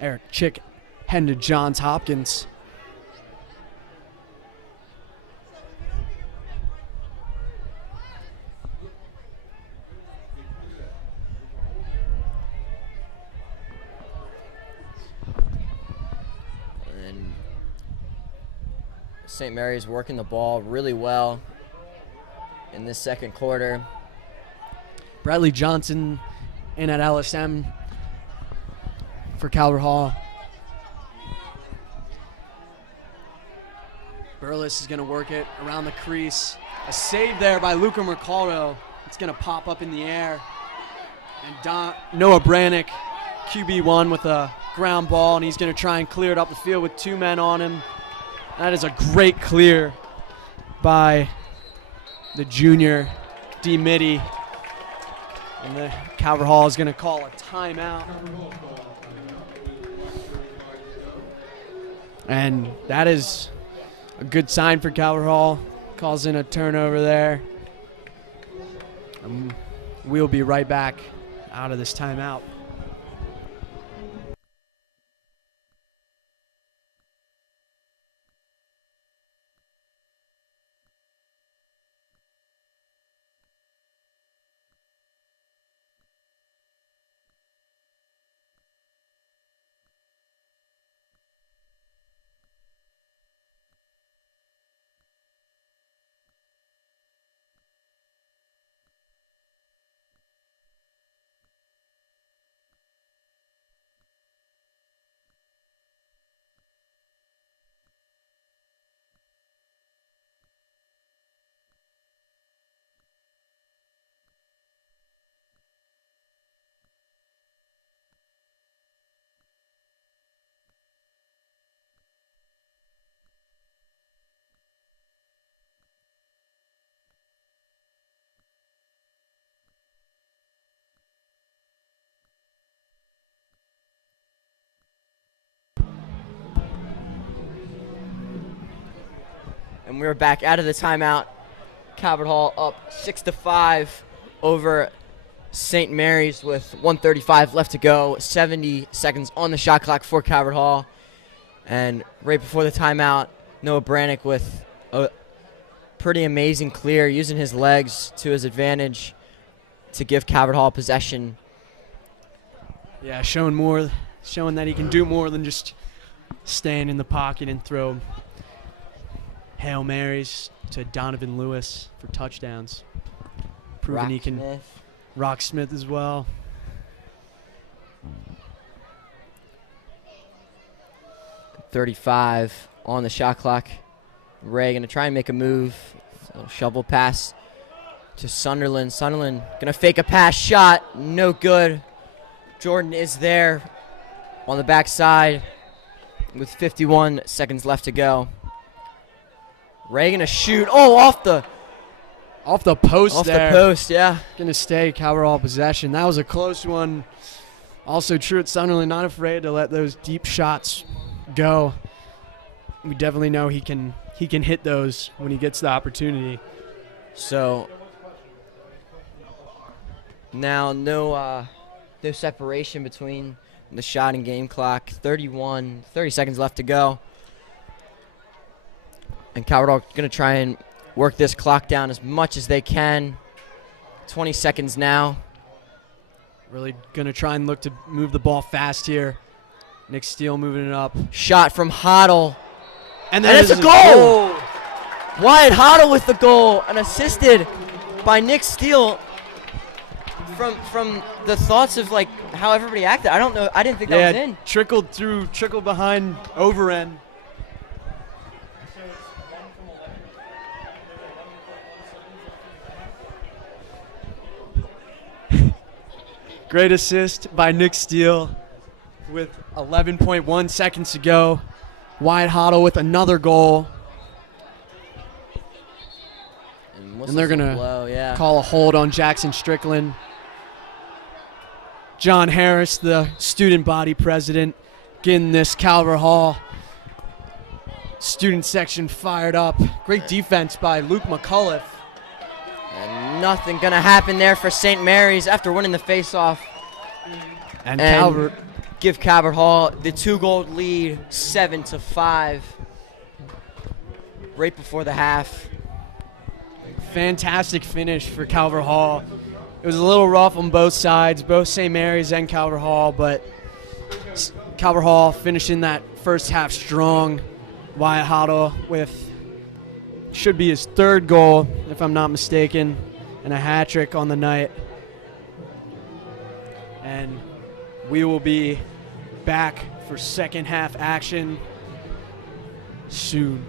Eric Chick heading to Johns Hopkins. And St. Mary's working the ball really well in this second quarter. Bradley Johnson in at LSM for Calvert Hall. Burles is going to work it around the crease. A save there by Luca Mercado. It's going to pop up in the air. And Noah Brannick, QB1 with a ground ball, and he's going to try and clear it up the field with 2 men on him. That is a great clear by the junior D-Midi. And the Calvert Hall is going to call a timeout. And that is a good sign for Calvert Hall. Calls in a turnover there. We'll be right back out of this timeout. And we're back out of the timeout. Calvert Hall up 6-5 over St. Mary's with 1:35 left to go. 70 seconds on the shot clock for Calvert Hall. And right before the timeout, Noah Brannick with a pretty amazing clear, using his legs to his advantage to give Calvert Hall possession. Yeah, showing that he can do more than just stand in the pocket and throw Hail Marys to Donovan Lewis for touchdowns. Proving he can Smith. Rock Smith as well. .35 on the shot clock. Ray going to try and make a move. A little shovel pass to Sunderland. Sunderland going to fake a pass shot. No good. Jordan is there on the backside with 51 seconds left to go. Ray going to shoot. Oh, off the post there. Off the post, yeah. Going to stay Calverhall possession. That was a close one. Also true at Sunderland, not afraid to let those deep shots go. We definitely know he can hit those when he gets the opportunity. So now no separation between the shot and game clock. 30 seconds left to go. And Calverhall going to try and work this clock down as much as they can. 20 seconds now. Really going to try and look to move the ball fast here. Nick Steele moving it up. Shot from Hoddle. And it's a goal! Wyatt Hoddle with the goal and assisted by Nick Steele. From the thoughts of like how everybody acted, I don't know. I didn't think that was in. Trickled behind over end. Great assist by Nick Steele with 11.1 seconds to go. Wyatt Hoddle with another goal. And they're going to call a hold on Jackson Strickland. John Harris, the student body president, getting this Calverhall student section fired up. Great defense by Luke McCullough. And nothing going to happen there for St. Mary's after winning the faceoff. And give Calverhall the 2-goal lead, 7-5, right before the half. Fantastic finish for Calverhall. It was a little rough on both sides, both St. Mary's and Calverhall, but Calverhall finishing that first half strong. Wyatt Hoddle with should be his third goal, if I'm not mistaken, and a hat trick on the night. And we will be back for second half action soon.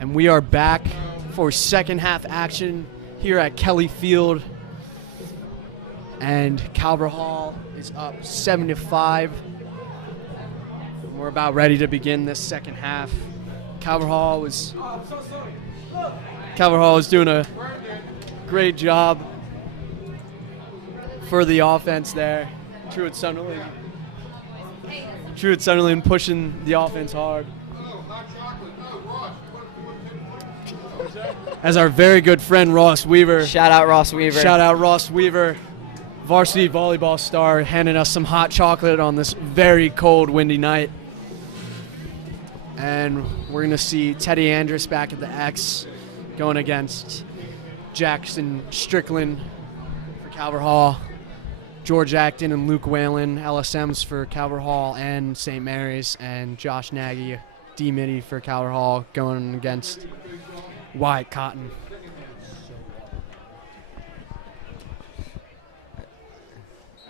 And we are back for second half action here at Kelly Field. And Calvert Hall is up 7-5. We're about ready to begin this second half. Calvert Hall is doing a great job for the offense there. Truett Sunderland pushing the offense hard. As our very good friend Ross Weaver. Shout out Ross Weaver. Varsity volleyball star, handing us some hot chocolate on this very cold, windy night. And we're going to see Teddy Andrus back at the X going against Jackson Strickland for Calvert Hall. George Acton and Luke Whalen, LSMs for Calvert Hall and St. Mary's, and Josh Nagy, D-Midi for Calvert Hall, going against Wyatt Cotton.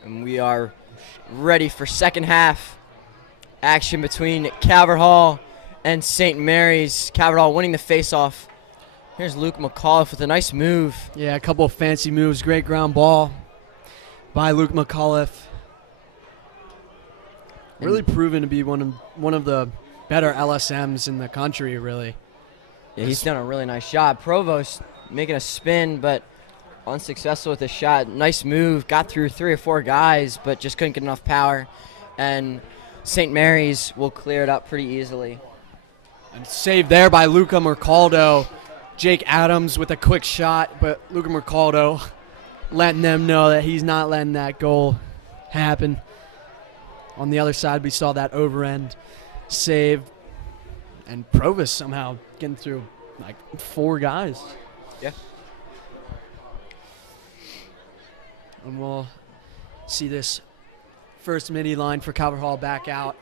And we are ready for second half action between Calvert Hall and St. Mary's. Calvert Hall winning the face-off. Here's Luke McAuliffe with a nice move. Yeah, a couple of fancy moves. Great ground ball by Luke McAuliffe. Really proven to be one of the better LSMs in the country, really. Yeah, he's done a really nice job. Provost making a spin, but unsuccessful with the shot. Nice move. Got through 3 or 4 guys, but just couldn't get enough power. And St. Mary's will clear it up pretty easily. And saved there by Luca Mercaldo. Jake Adams with a quick shot, but Luca Mercaldo letting them know that he's not letting that goal happen. On the other side, we saw that over-end save. And Provost somehow getting through like 4 guys. Yeah. And we'll see this first midi line for Calvert Hall back out.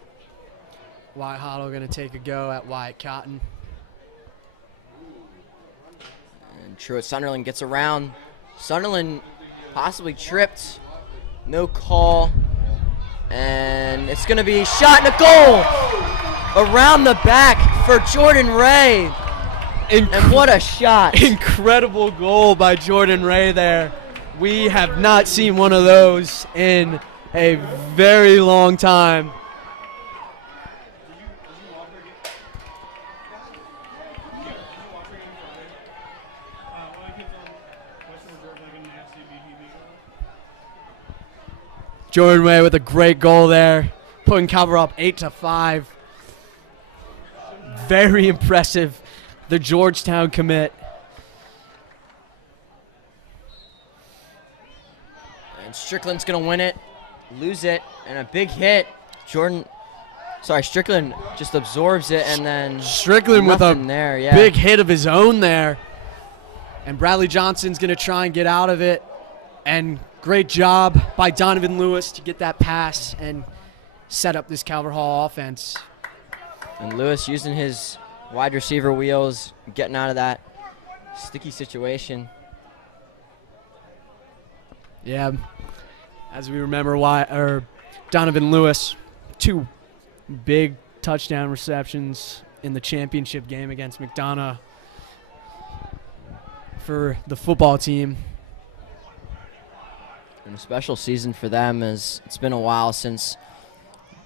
Wyatt Hoddle going to take a go at Wyatt Cotton. And Truett Sunderland gets around. Sunderland possibly tripped. No call. And it's going to be shot and a goal around the back for Jordan Ray. And what a shot. Incredible goal by Jordan Ray there. We have not seen one of those in a very long time. Jordan Ray with a great goal there, putting Calvert up 8-5. Very impressive. The Georgetown commit. And Strickland's going to win it, lose it, and a big hit. Strickland just absorbs it, and then Strickland with a big hit of his own there. And Bradley Johnson's going to try and get out of it. And great job by Donovan Lewis to get that pass and set up this Calvert Hall offense. And Lewis using his wide receiver wheels, getting out of that sticky situation. Yeah, as we remember, Donovan Lewis, 2 big touchdown receptions in the championship game against McDonough for the football team. And a special season for them, as it's been a while since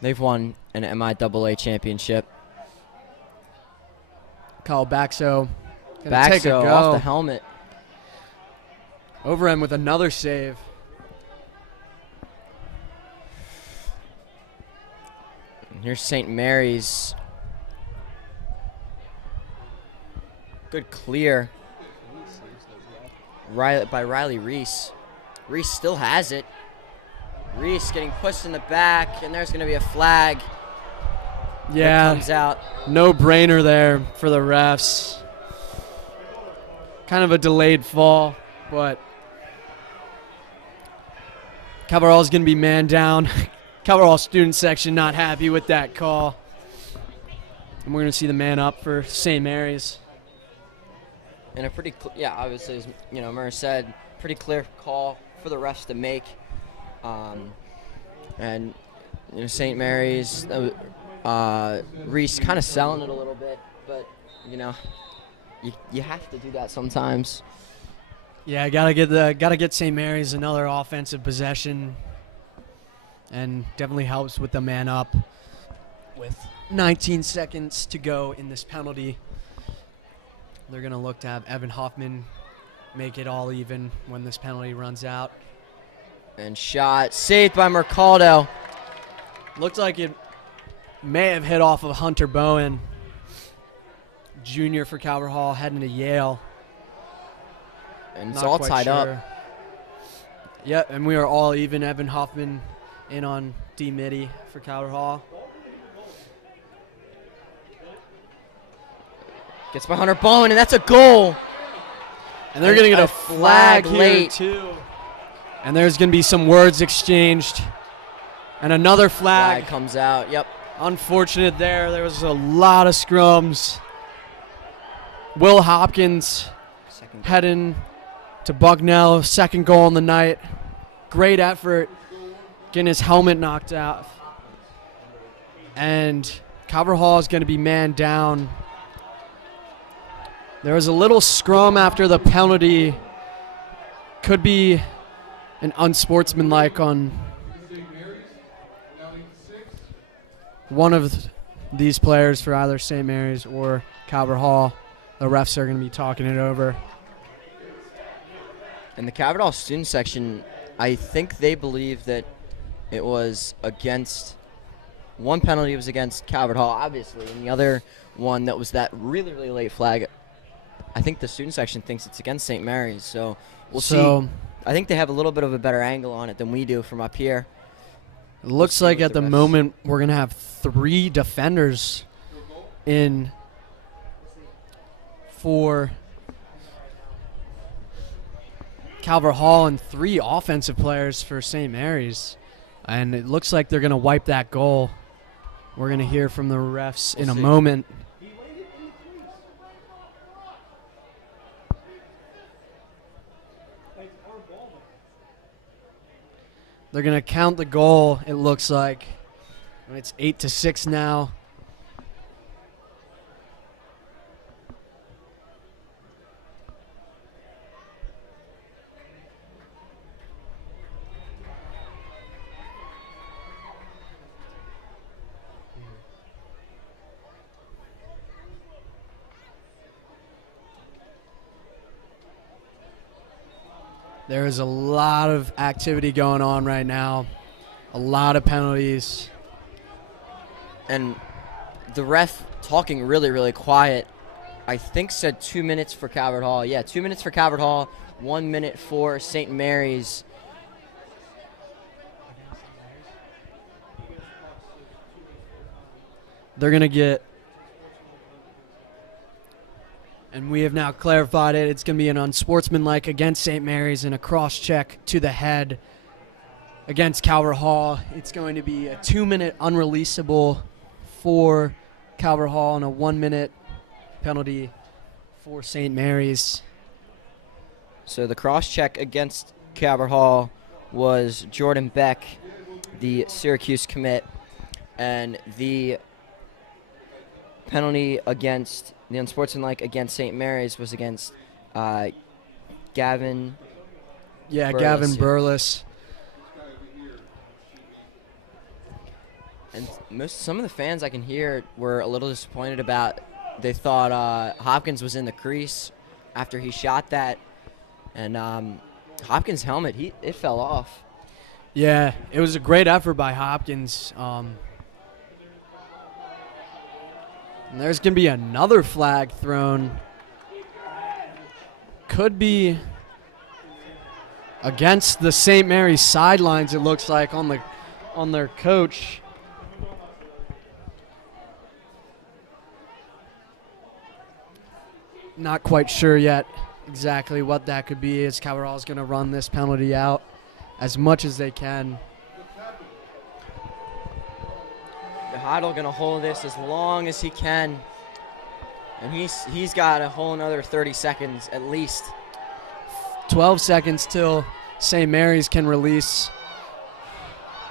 they've won an MIAA championship. Kyle Baxo gonna take a go off the helmet. Overend with another save. And here's St. Mary's. Good clear by Riley Reese. Reese still has it. Reese getting pushed in the back, and there's going to be a flag. Yeah, that comes out. No brainer there for the refs. Kind of a delayed fall, but Calvert Hall is going to be man down. Calvert Hall student section not happy with that call. And we're going to see the man up for St. Mary's. And a pretty, obviously, as Murr said, pretty clear call for the refs to make. And St. Mary's, Reese kind of selling it a little bit, but You have to do that sometimes. Yeah, gotta get St. Mary's another offensive possession, and definitely helps with the man up. With 19 seconds to go in this penalty, they're gonna look to have Evan Hoffman make it all even when this penalty runs out. And shot saved by Mercado. Looked like it may have hit off of Hunter Bowen, junior for Calvert Hall, heading to Yale. And it's Not all quite tied up. sure. Yep, and we are all even. Evan Hoffman in on D Mitty for Calvert Hall. Gets by Hunter Bowen, and that's a goal. And they're going to get a a flag here, late. too. And there's going to be some words exchanged. And another Flag flag. comes out. Yep. Unfortunate there. There was a lot of scrums. Will Hopkins Second. heading to Bucknell. Second goal in the night. Great effort. Getting his helmet knocked out. And Calvert Hall is going to be man down. There was a little scrum after the penalty. Could be an unsportsmanlike on one of these players for either St. Mary's or Calvert Hall. The refs are going to be talking it over. In the Calvert Hall student section, I think they believe that it was against one penalty was against Calvert Hall, obviously, and the other one that was that really, really late flag. I think the student section thinks it's against St. Mary's, so we'll see. I think they have a little bit of a better angle on it than we do from up here. It looks like at the moment we're going to have 3 defenders in for Calvert Hall and 3 offensive players for St. Mary's. And it looks like they're going to wipe that goal. We're going to hear from the refs in a moment. They're going to count the goal, it looks like. And it's 8-6 now. There is a lot of activity going on right now. A lot of penalties. And the ref talking really, really quiet. I think said 2 minutes for Calvert Hall. Yeah, 2 minutes for Calvert Hall, 1 minute for St. Mary's. They're going to get, and we have now clarified it, it's going to be an unsportsmanlike against St. Mary's and a cross-check to the head against Calvert Hall. It's going to be a 2-minute unreleasable for Calvert Hall and a 1-minute penalty for St. Mary's. So the cross-check against Calvert Hall was Jordan Beck, the Syracuse commit, and the penalty against the unsportsmanlike against St. Mary's was against Gavin. Yeah, Burles, Gavin yeah. Burles. And some of the fans I can hear were a little disappointed about. They thought Hopkins was in the crease after he shot that, and Hopkins' helmet it fell off. Yeah, it was a great effort by Hopkins. And there's going to be another flag thrown. Could be against the St. Mary's sidelines, it looks like, on their coach. Not quite sure yet exactly what that could be, as Calvert Hall is going to run this penalty out as much as they can. Heidel going to hold this as long as he can. And he's got a whole another 30 seconds at least. 12 seconds till St. Mary's can release.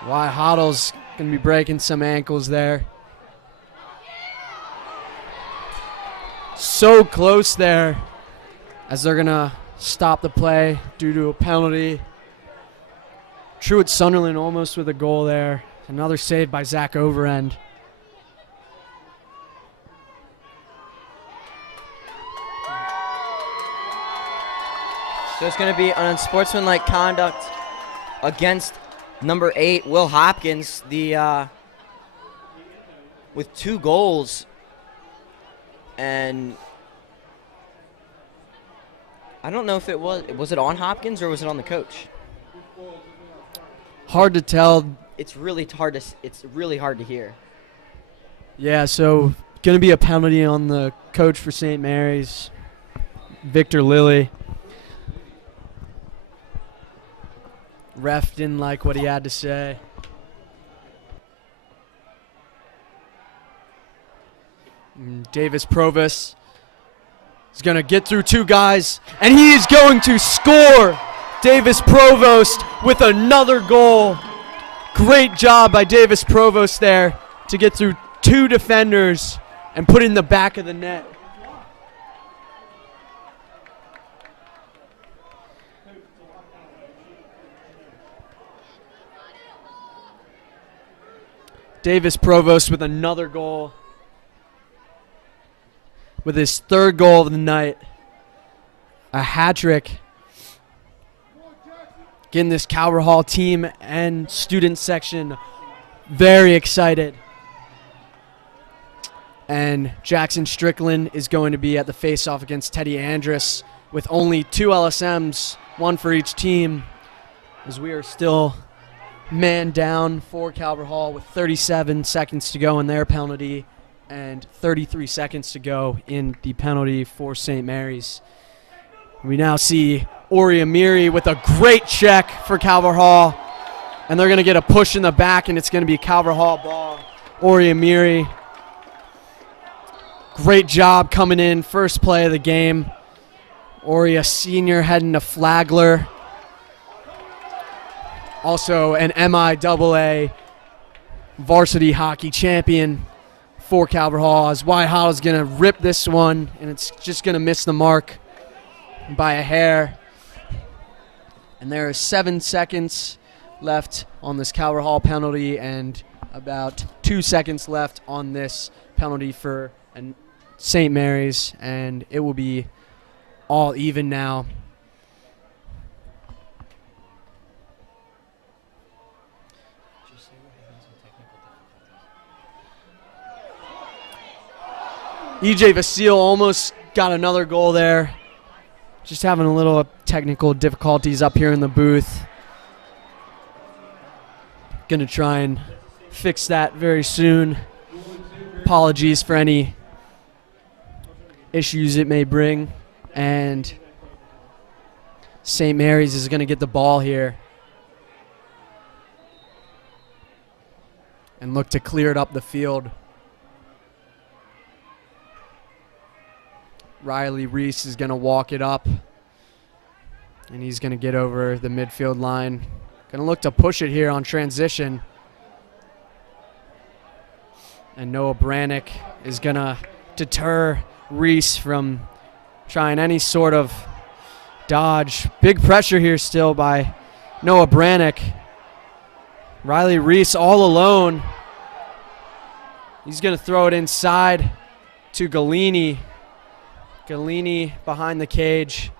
Why Heidel's going to be breaking some ankles there. so close there as they're going to stop the play due to a penalty. Truett Sunderland almost with a goal there. Another save by Zach Overend. So it's going to be an unsportsmanlike conduct against number 8, Will Hopkins, with 2 goals. And I don't know if it was it on Hopkins or was it on the coach? Hard to tell. It's really hard to hear. Yeah, so going to be a penalty on the coach for St. Mary's, Victor Lilly. Ref didn't like what he had to say. Davis Provost is going to get through 2 guys, and he is going to score. Davis Provost with another goal. Great job by Davis Provost there to get through 2 defenders and put in the back of the net. Davis Provost with another goal. With his 3rd goal of the night. A hat trick. Getting this Calvert Hall team and student section very excited. And Jackson Strickland is going to be at the face-off against Teddy Andrus with only 2 LSMs, 1 for each team, as we are still man down for Calvert Hall with 37 seconds to go in their penalty and 33 seconds to go in the penalty for St. Mary's. We now see Ori Amiri with a great check for Calvert Hall, and they're going to get a push in the back, and it's going to be a Calvert Hall ball. Ori Amiri, great job coming in, first play of the game. Ori, a senior, heading to Flagler. Also an MIAA varsity hockey champion for Calvert Hall, as Wyatt Hoddle's going to rip this one, and it's just going to miss the mark by a hair. And there are 7 seconds left on this Calvert Hall penalty and about 2 seconds left on this penalty for St. Mary's, and it will be all even now. EJ Vasile almost got another goal there. Just having a little technical difficulties up here in the booth. Going to try and fix that very soon. Apologies for any issues it may bring. And St. Mary's is going to get the ball here and look to clear it up the field. Riley Reese is going to walk it up, and he's going to get over the midfield line. Going to look to push it here on transition. And Noah Brannick is going to deter Reese from trying any sort of dodge. Big pressure here still by Noah Brannick. Riley Reese all alone. He's going to throw it inside to Galini. Galini behind the cage.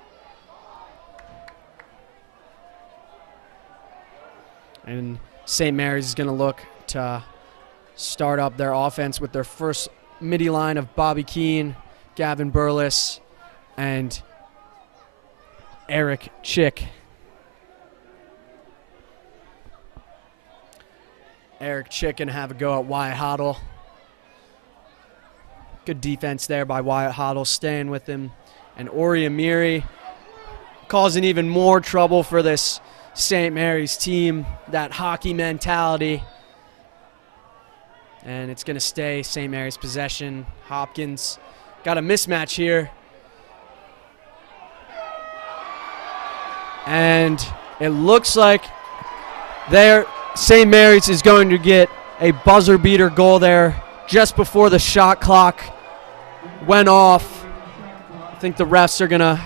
And St. Mary's is going to look to start up their offense with their first midi line of Bobby Keene, Gavin Burles, and Eric Chick. Eric Chick going to have a go at Wyatt Hoddle. Good defense there by Wyatt Hoddle, staying with him. And Ori Amiri causing even more trouble for this St. Mary's team, that hockey mentality. And it's going to stay St. Mary's possession. Hopkins got a mismatch here. And it looks like St. Mary's is going to get a buzzer beater goal there just before the shot clock went off. I think the refs are going to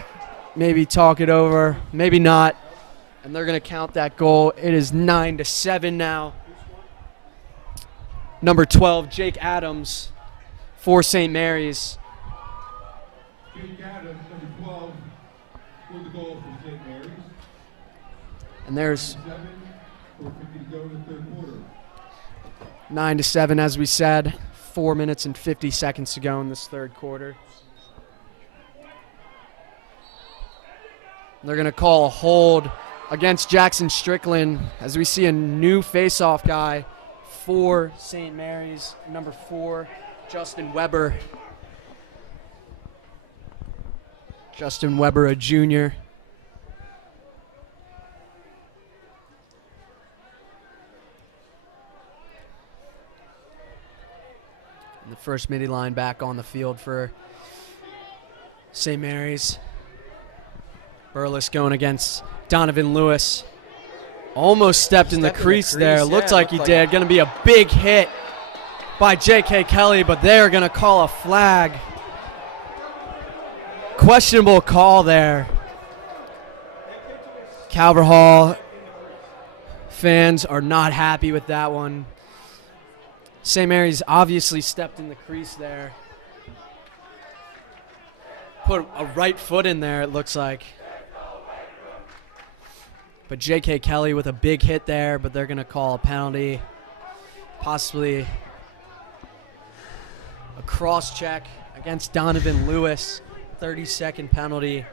maybe talk it over, maybe not, and they're going to count that goal. It is 9-7 now. Number 12, Jake Adams for St. Mary's. Jake Adams, number 12, scored the goal for St. Mary's. And there's 4:50 to go in the third quarter. 9-7, as we said. 4 minutes and 50 seconds to go in this third quarter. They're going to call a hold against Jackson Strickland as we see a new face-off guy for St. Mary's, number 4, Justin Weber. Justin Weber, a junior. And the first midi line back on the field for St. Mary's. Burles going against Donovan Lewis. Almost stepped in the crease there. Looked like he did. Going to be a big hit by J.K. Kelly, but they're going to call a flag. Questionable call there. Calvert Hall fans are not happy with that one. St. Mary's obviously stepped in the crease there. Put a right foot in there, it looks like. But J.K. Kelly with a big hit there, but they're going to call a penalty. Possibly a cross-check against Donovan Lewis. 30-second penalty.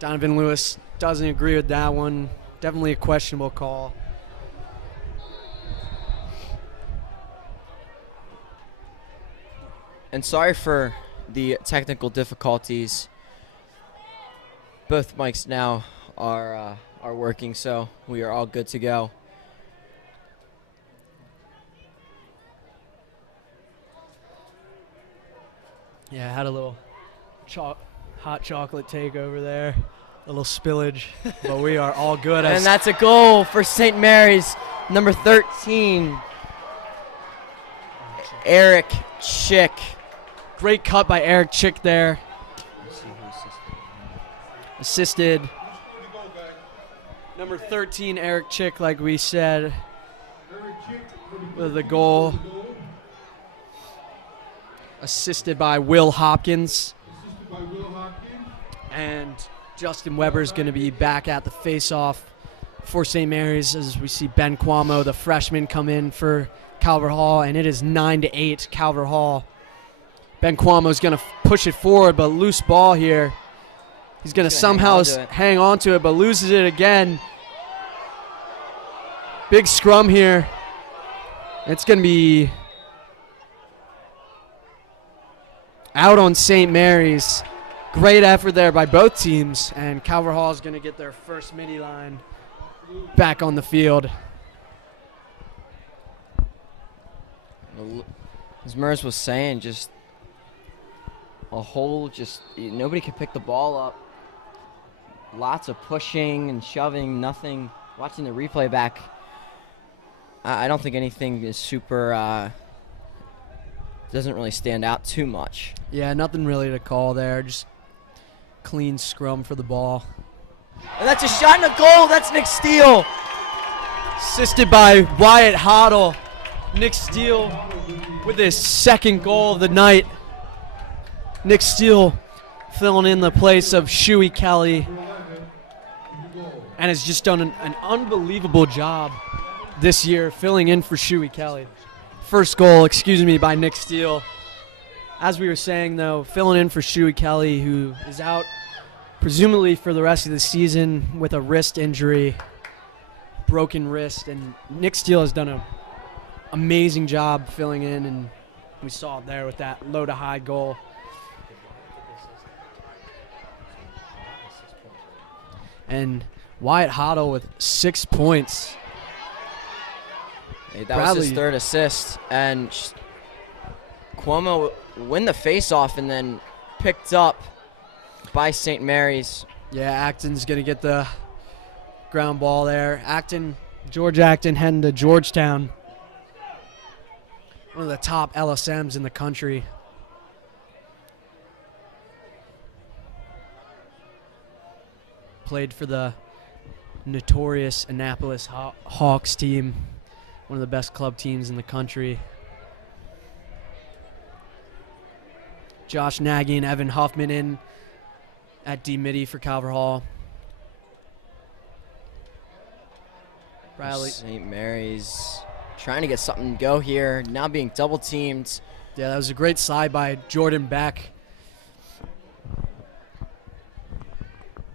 Donovan Lewis doesn't agree with that one. Definitely a questionable call. And sorry for the technical difficulties. Both mics now are working, so we are all good to go. Yeah, I had a little hot chocolate take over there. A little spillage, but we are all good. And that's a goal for St. Mary's, number 13, Eric Chick. Great cut by Eric Chick there. Assisted. Number 13, Eric Chick, like we said, with the goal. Assisted by Will Hopkins. And Justin Weber is going to be back at the face-off for St. Mary's as we see Ben Cuomo, the freshman, come in for Calvert Hall, and it is 9-8 Calvert Hall. Ben Cuomo is going to push it forward, but loose ball here. He's going to somehow hang on to it, but loses it again. Big scrum here. It's going to be out on St. Mary's. Great effort there by both teams, and Calvert Hall is going to get their first midi line back on the field. As Mers was saying, just nobody could pick the ball up. Lots of pushing and shoving, nothing. Watching the replay back, I don't think anything is super, doesn't really stand out too much. Yeah, nothing really to call there. Just clean scrum for the ball. And that's a shot and a goal. That's Nick Steele. Assisted by Wyatt Hoddle. Nick Steele with his second goal of the night. Nick Steele filling in the place of Shuey Kelly and has just done an unbelievable job this year filling in for Shuey Kelly. First goal, by Nick Steele. As we were saying, though, filling in for Shuey Kelly, who is out presumably for the rest of the season with a wrist injury, broken wrist, and Nick Steele has done an amazing job filling in, and we saw it there with that low to high goal. And Wyatt Hoddle with 6 points. Hey, that was his third assist, and Cuomo win the face-off and then picked up by St. Mary's. Yeah, Acton's going to get the ground ball there. George Acton heading to Georgetown. One of the top LSMs in the country. played for the notorious Annapolis Hawks team, one of the best club teams in the country. Josh Nagy and Evan Huffman in at D-Midi for Calvert Hall. Riley. St. Mary's trying to get something to go here, now being double teamed. Yeah, that was a great slide by Jordan Beck.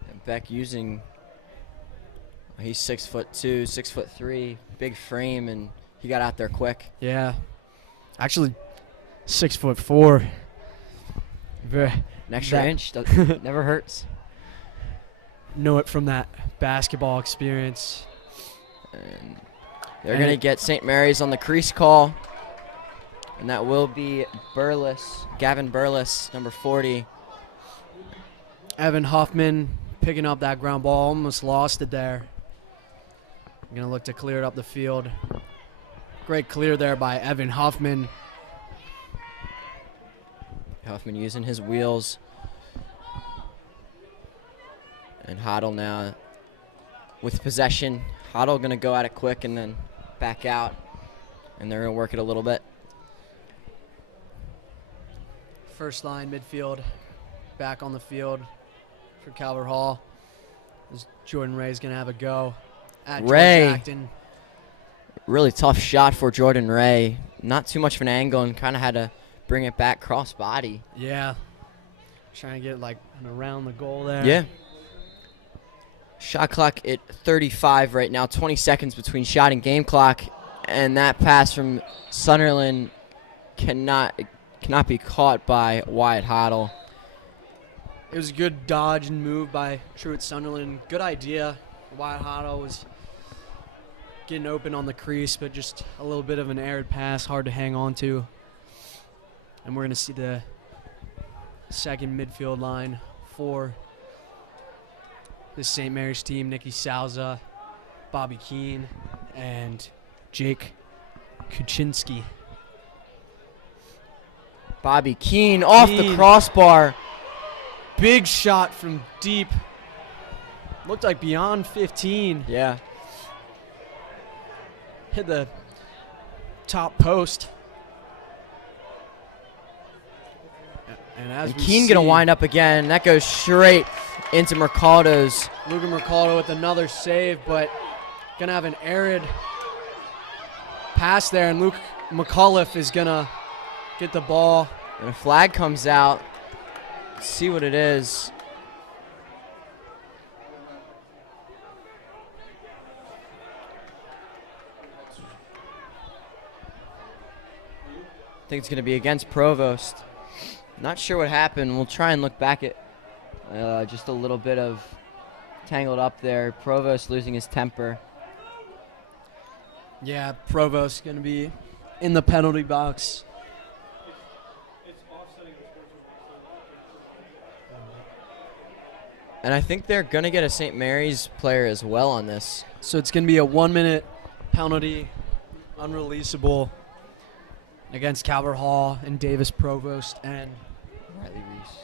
And Beck using, he's 6'2", 6'3", big frame, and he got out there quick. Yeah. Actually, 6'4". An extra inch never hurts. Know it from that basketball experience. And they're going to get St. Mary's on the crease call. And that will be Gavin Burles, number 40. Evan Huffman picking up that ground ball, almost lost it there. Going to look to clear it up the field. Great clear there by Evan Huffman. Huffman using his wheels. And Hoddle now with possession. Hoddle going to go at it quick and then back out. And they're going to work it a little bit. First line midfield back on the field for Calvert Hall. As Jordan Ray's going to have a go at Ray. George Acton. Really tough shot for Jordan Ray. Not too much of an angle and kind of had to bring it back cross body. Yeah. Trying to get like around the goal there. Yeah. Shot clock at 35 right now. 20 seconds between shot and game clock. And that pass from Sunderland cannot be caught by Wyatt Hoddle. It was a good dodge and move by Truett Sunderland. Good idea. Wyatt Hoddle was getting open on the crease, but just a little bit of an errant pass, hard to hang on to. And we're going to see the second midfield line for the St. Mary's team. Nicky Salza, Bobby Keene, and Jake Kuczynski. Bobby Keene off the crossbar. Big shot from deep. Looked like beyond 15. Yeah. Hit the top post. And Keene going to wind up again. That goes straight into Mercado's. Luca Mercado with another save, but going to have an arid pass there, and Luke McAuliffe is going to get the ball. And a flag comes out. Let's see what it is. I think it's going to be against Provost. Not sure what happened. We'll try and look back at just a little bit of tangled up there. Provost losing his temper. Yeah, Provost going to be in the penalty box. And I think they're going to get a St. Mary's player as well on this. So it's going to be a 1-minute penalty, unreleasable, against Calvert Hall and Davis Provost and Riley Reese.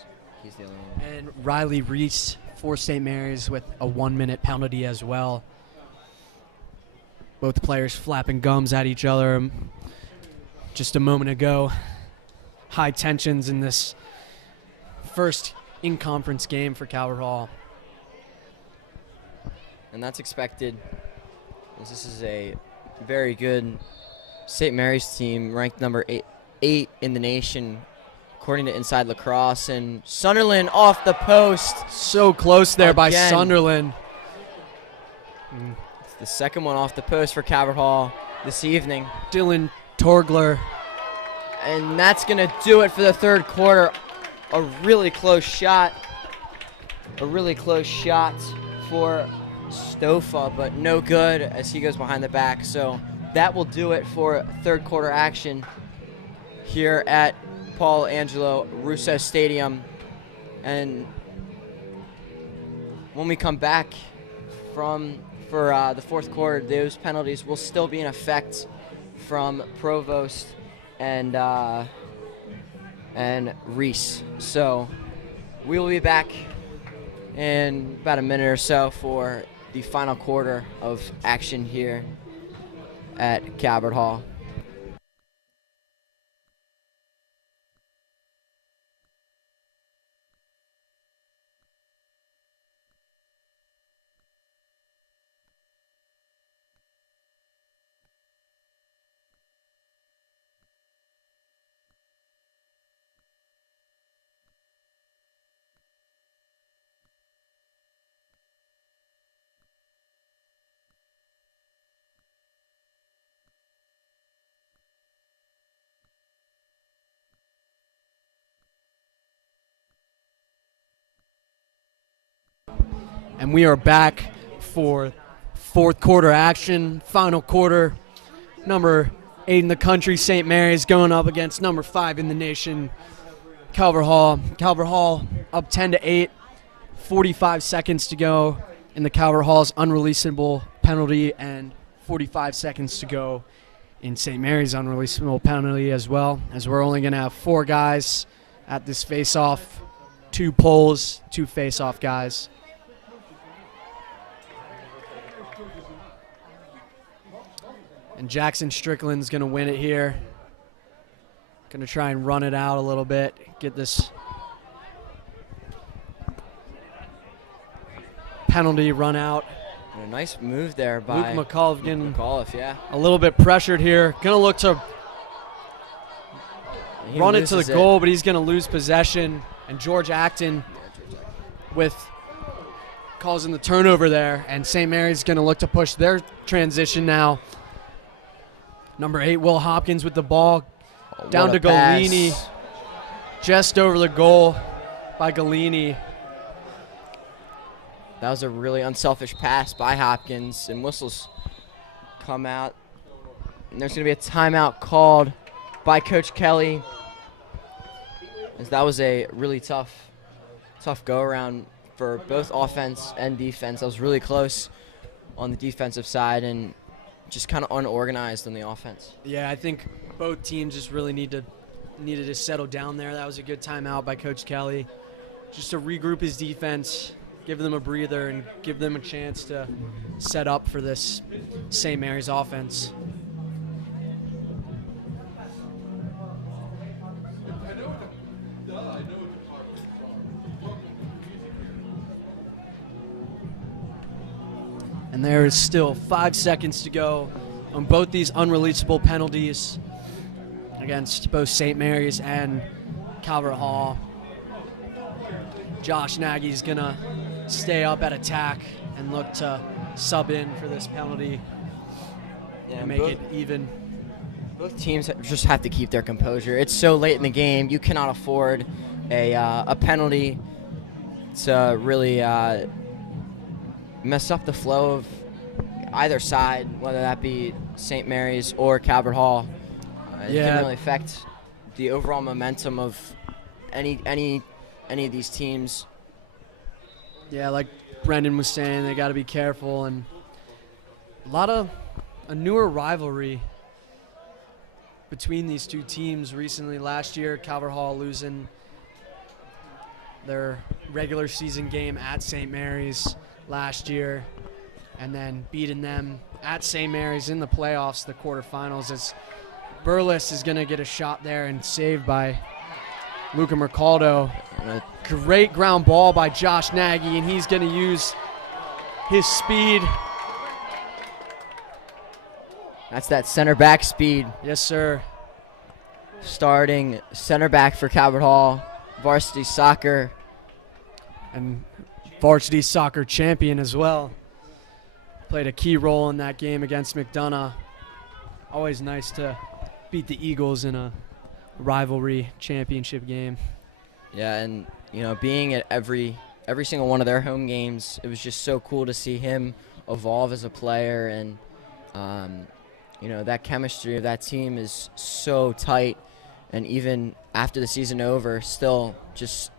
He's the other one. And Riley Reese for St. Mary's with a 1-minute penalty as well. Both players flapping gums at each other just a moment ago. High tensions in this first in-conference game for Calvert Hall. And that's expected. This is a very good St. Mary's team, ranked number 8 in the nation, according to Inside Lacrosse. And Sunderland off the post. So close there by Again. Sunderland. It's the second one off the post for Calvert Hall this evening. Dylan Torgler. And that's going to do it for the third quarter. A really close shot. A really close shot for Stofa, but no good as he goes behind the back. So that will do it for third quarter action here at Paul Angelo Russo Stadium. And when we come back for the fourth quarter, those penalties will still be in effect from Provost and Reese. So we will be back in about a minute or so for the final quarter of action here at Cabot Hall. And we are back for fourth quarter action, final quarter. Number 8 in the country, St. Mary's, going up against number 5 in the nation, Calvert Hall. Calvert Hall up 10-8, 45 seconds to go in the Calvert Hall's unreleasable penalty, and 45 seconds to go in St. Mary's unreleasable penalty as well, as we're only going to have 4 guys at this face-off, 2 poles, 2 face-off guys. And Jackson Strickland's going to win it here. Going to try and run it out a little bit, get this penalty run out. And a nice move there by Luke McAuliffe getting yeah. a little bit pressured here. Going to look to He run it to the loses goal, but he's going to lose possession. And George Acton with causing the turnover there. And St. Mary's going to look to push their transition now. Number 8, Will Hopkins with the ball. Down to Galini. Just over the goal by Galini. That was a really unselfish pass by Hopkins, and whistles come out. And there's going to be a timeout called by Coach Kelly, as that was a really tough go-around for both offense and defense. That was really close on the defensive side and just kind of unorganized on the offense. Yeah, I think both teams just really needed to settle down there. That was a good timeout by Coach Kelly, just to regroup his defense, give them a breather, and give them a chance to set up for this St. Mary's offense. And there is still 5 seconds to go on both these unreleasable penalties against both St. Mary's and Calvert Hall. Josh Nagy's going to stay up at attack and look to sub in for this penalty and make it even. Both teams just have to keep their composure. It's so late in the game. You cannot afford a penalty to really mess up the flow of either side, whether that be St. Mary's or Calvert Hall. It can really affect the overall momentum of any of these teams. Yeah, like Brendan was saying, they got to be careful, and a newer rivalry between these two teams recently. Last year, Calvert Hall losing their regular season game at St. Mary's last year, and then beating them at St. Mary's in the playoffs, the quarterfinals, as Burles is going to get a shot there and saved by Luca Mercaldo. Great ground ball by Josh Nagy, and he's going to use his speed. That's that center back speed. Yes, sir. Starting center back for Calvert Hall, varsity soccer. And varsity soccer champion as well. Played a key role in that game against McDonough. Always nice to beat the Eagles in a rivalry championship game. Yeah, and being at every single one of their home games, it was just so cool to see him evolve as a player, and that chemistry of that team is so tight, and even after the season over, still just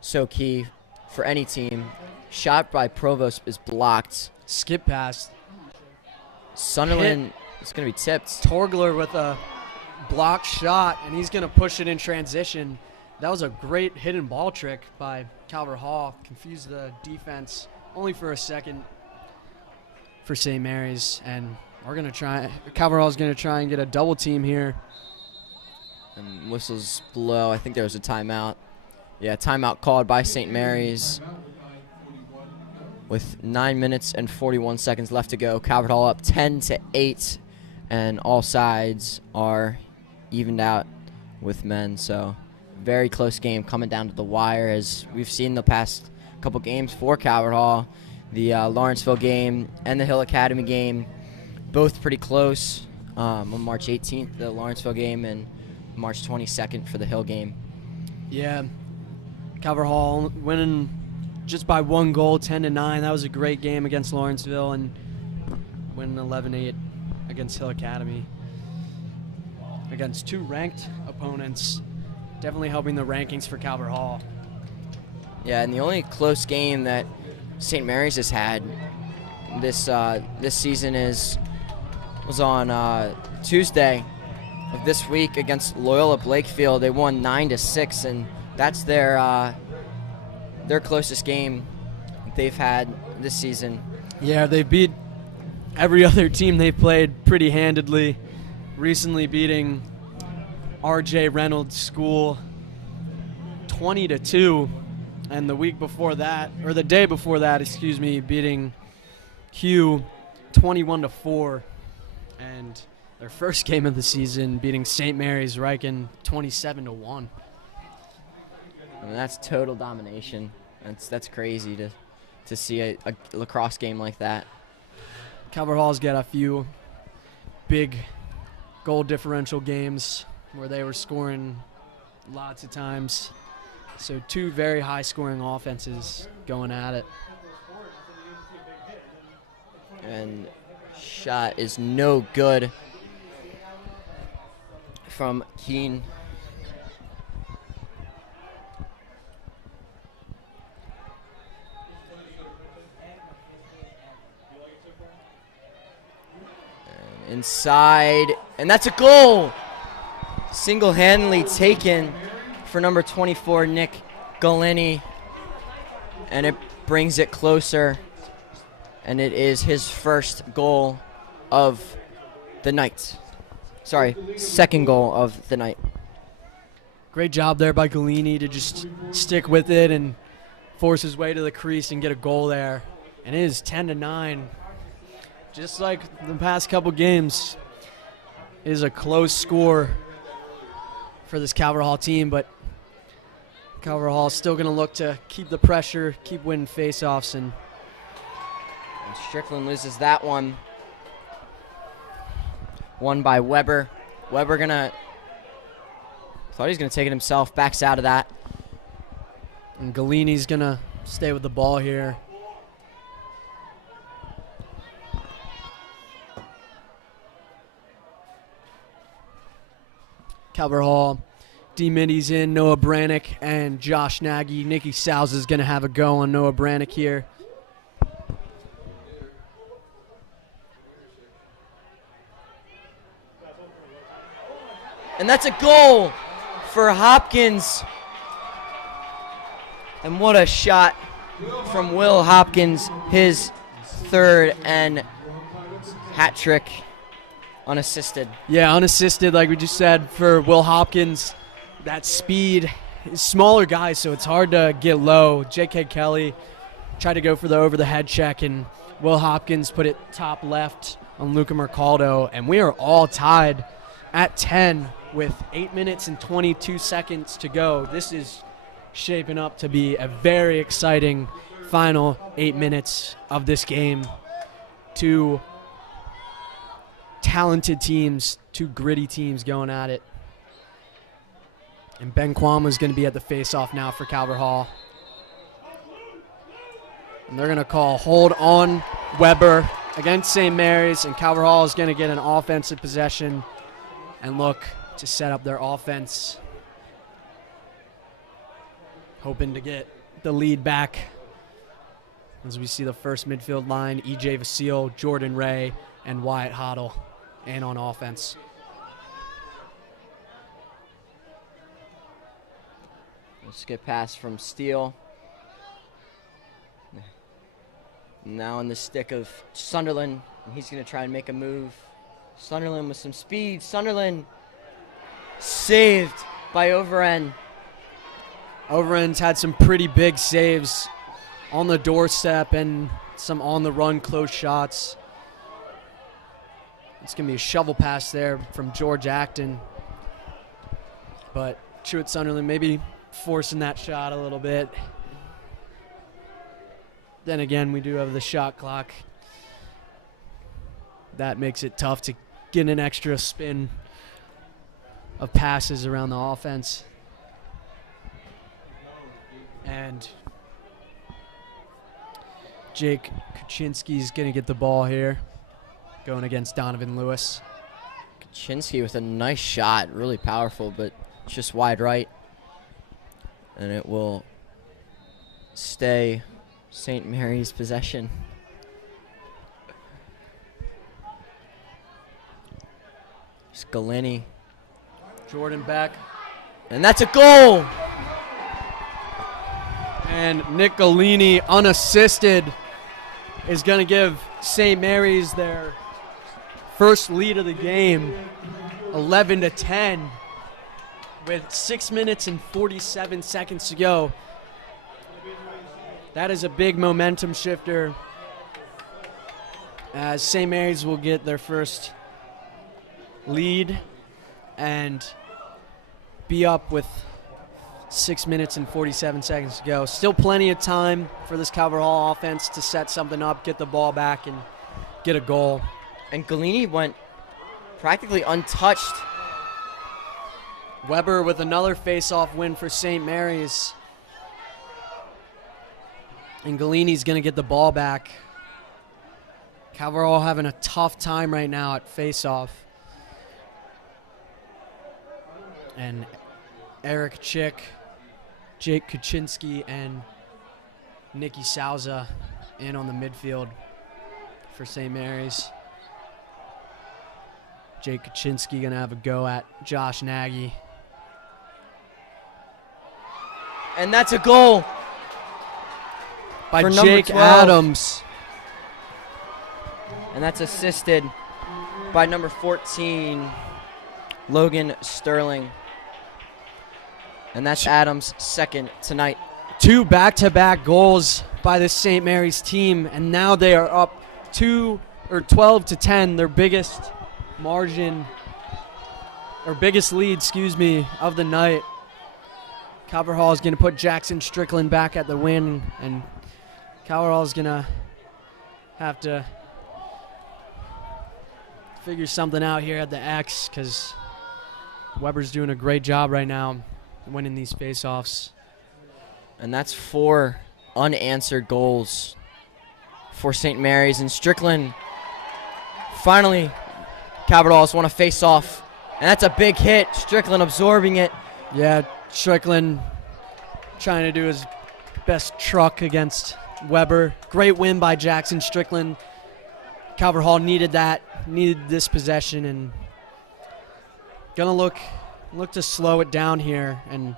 so key for any team. Shot by Provost is blocked. Skip pass. Sunderland is going to be tipped. Torgler with a blocked shot, and he's going to push it in transition. That was a great hidden ball trick by Calvert Hall. Confused the defense only for a second for St. Mary's. And Calvert Hall's going to try and get a double team here. And whistles blow. I think there was a timeout. Yeah, timeout called by St. Mary's with 9 minutes and 41 seconds left to go. Calvert Hall up 10-8, and all sides are evened out with men. So very close game coming down to the wire, as we've seen the past couple games for Calvert Hall. The Lawrenceville game and the Hill Academy game, both pretty close. On March 18th, the Lawrenceville game, and March 22nd for the Hill game. Yeah, Calvert Hall winning just by 1 goal, 10-9. That was a great game against Lawrenceville, and winning 11-8 against Hill Academy. Against 2 ranked opponents, definitely helping the rankings for Calvert Hall. Yeah, and the only close game that St. Mary's has had this season was on Tuesday of this week against Loyola Blakefield. They won 9-6, and that's their closest game they've had this season. Yeah, they beat every other team they played pretty handedly. Recently beating R.J. Reynolds School 20-2, and the day before that, beating Hugh 21-4, and their first game of the season beating St. Mary's Riken 27-1. I mean, that's total domination. That's crazy to see a lacrosse game like that. Calvert Hall's got a few big goal differential games where they were scoring lots of times. So 2 very high-scoring offenses going at it. And shot is no good from Keene. And inside, and that's a goal! Single-handedly taken for number 24, Nick Galini, and it brings it closer, and it is his first goal of the night. Sorry, second goal of the night. Great job there by Galini to just stick with it and force his way to the crease and get a goal there. And it is 10-9. Just like the past couple games, it is a close score for this Calvert Hall team, but Calvert Hall is still going to look to keep the pressure, keep winning faceoffs, and Strickland loses that one. Won by Weber. Weber thought he was gonna take it himself, backs out of that. And Galini's going to stay with the ball here. Calvert Hall, D. Mindy's in, Noah Brannick, and Josh Nagy. Nikki Sowes is going to have a go on Noah Brannick here. And that's a goal for Hopkins. And what a shot from Will Hopkins, his third and hat trick unassisted. Yeah, unassisted, like we just said, for Will Hopkins. That speed, smaller guy, so it's hard to get low. J.K. Kelly tried to go for the over-the-head check, and Will Hopkins put it top left on Luca Mercaldo. And we are all tied at 10 with 8 minutes and 22 seconds to go. This is shaping up to be a very exciting final 8 minutes of this game. 2 talented teams, 2 gritty teams going at it. And Ben Kwame is going to be at the face-off now for Calvert Hall. And they're going to call hold on Weber against St. Mary's, and Calvert Hall is going to get an offensive possession and look to set up their offense, hoping to get the lead back. As we see the first midfield line, E.J. Vasile, Jordan Ray, and Wyatt Hoddle in on offense. Just good pass from Steele. Now in the stick of Sunderland. And he's going to try and make a move. Sunderland with some speed. Sunderland saved by Overend. Overend's had some pretty big saves on the doorstep and some on-the-run close shots. It's going to be a shovel pass there from George Acton. But Truett Sunderland maybe forcing that shot a little bit. Then again, we do have the shot clock. That makes it tough to get an extra spin of passes around the offense. And Jake Kuczynski's going to get the ball here, going against Donovan Lewis. Kuczynski with a nice shot, really powerful, but just wide right. And it will stay St. Mary's possession. Scalini. Jordan back. And that's a goal! And Nick Galini, unassisted, is going to give St. Mary's their first lead of the game, 11-10, with 6 minutes and 47 seconds to go. That is a big momentum shifter, as St. Mary's will get their first lead and be up with 6 minutes and 47 seconds to go. Still plenty of time for this Calvert Hall offense to set something up, get the ball back, and get a goal. And Galini went practically untouched. Weber with another face-off win for St. Mary's. And Galini's going to get the ball back. Calvert Hall having a tough time right now at face-off. And Eric Chick, Jake Kuczynski, and Nicky Souza in on the midfield for St. Mary's. Jake Kuczynski going to have a go at Josh Nagy. And that's a goal By for number Jake 12. Adams. And that's assisted by number 14, Logan Sterling. And that's Adams' second tonight. 2 back-to-back goals by the St. Mary's team, and now they are up 12-10, their biggest margin, or biggest lead, of the night. Calvert Hall is going to put Jackson Strickland back at the win, and Calvert Hall is going to have to figure something out here at the X, because Weber's doing a great job right now winning these face-offs. And that's 4 unanswered goals for St. Mary's. And Strickland, finally, Calvert Hall's won a face-off. And that's a big hit. Strickland absorbing it. Yeah, Strickland trying to do his best truck against Weber. Great win by Jackson Strickland. Calvert Hall needed this possession, and gonna look to slow it down here and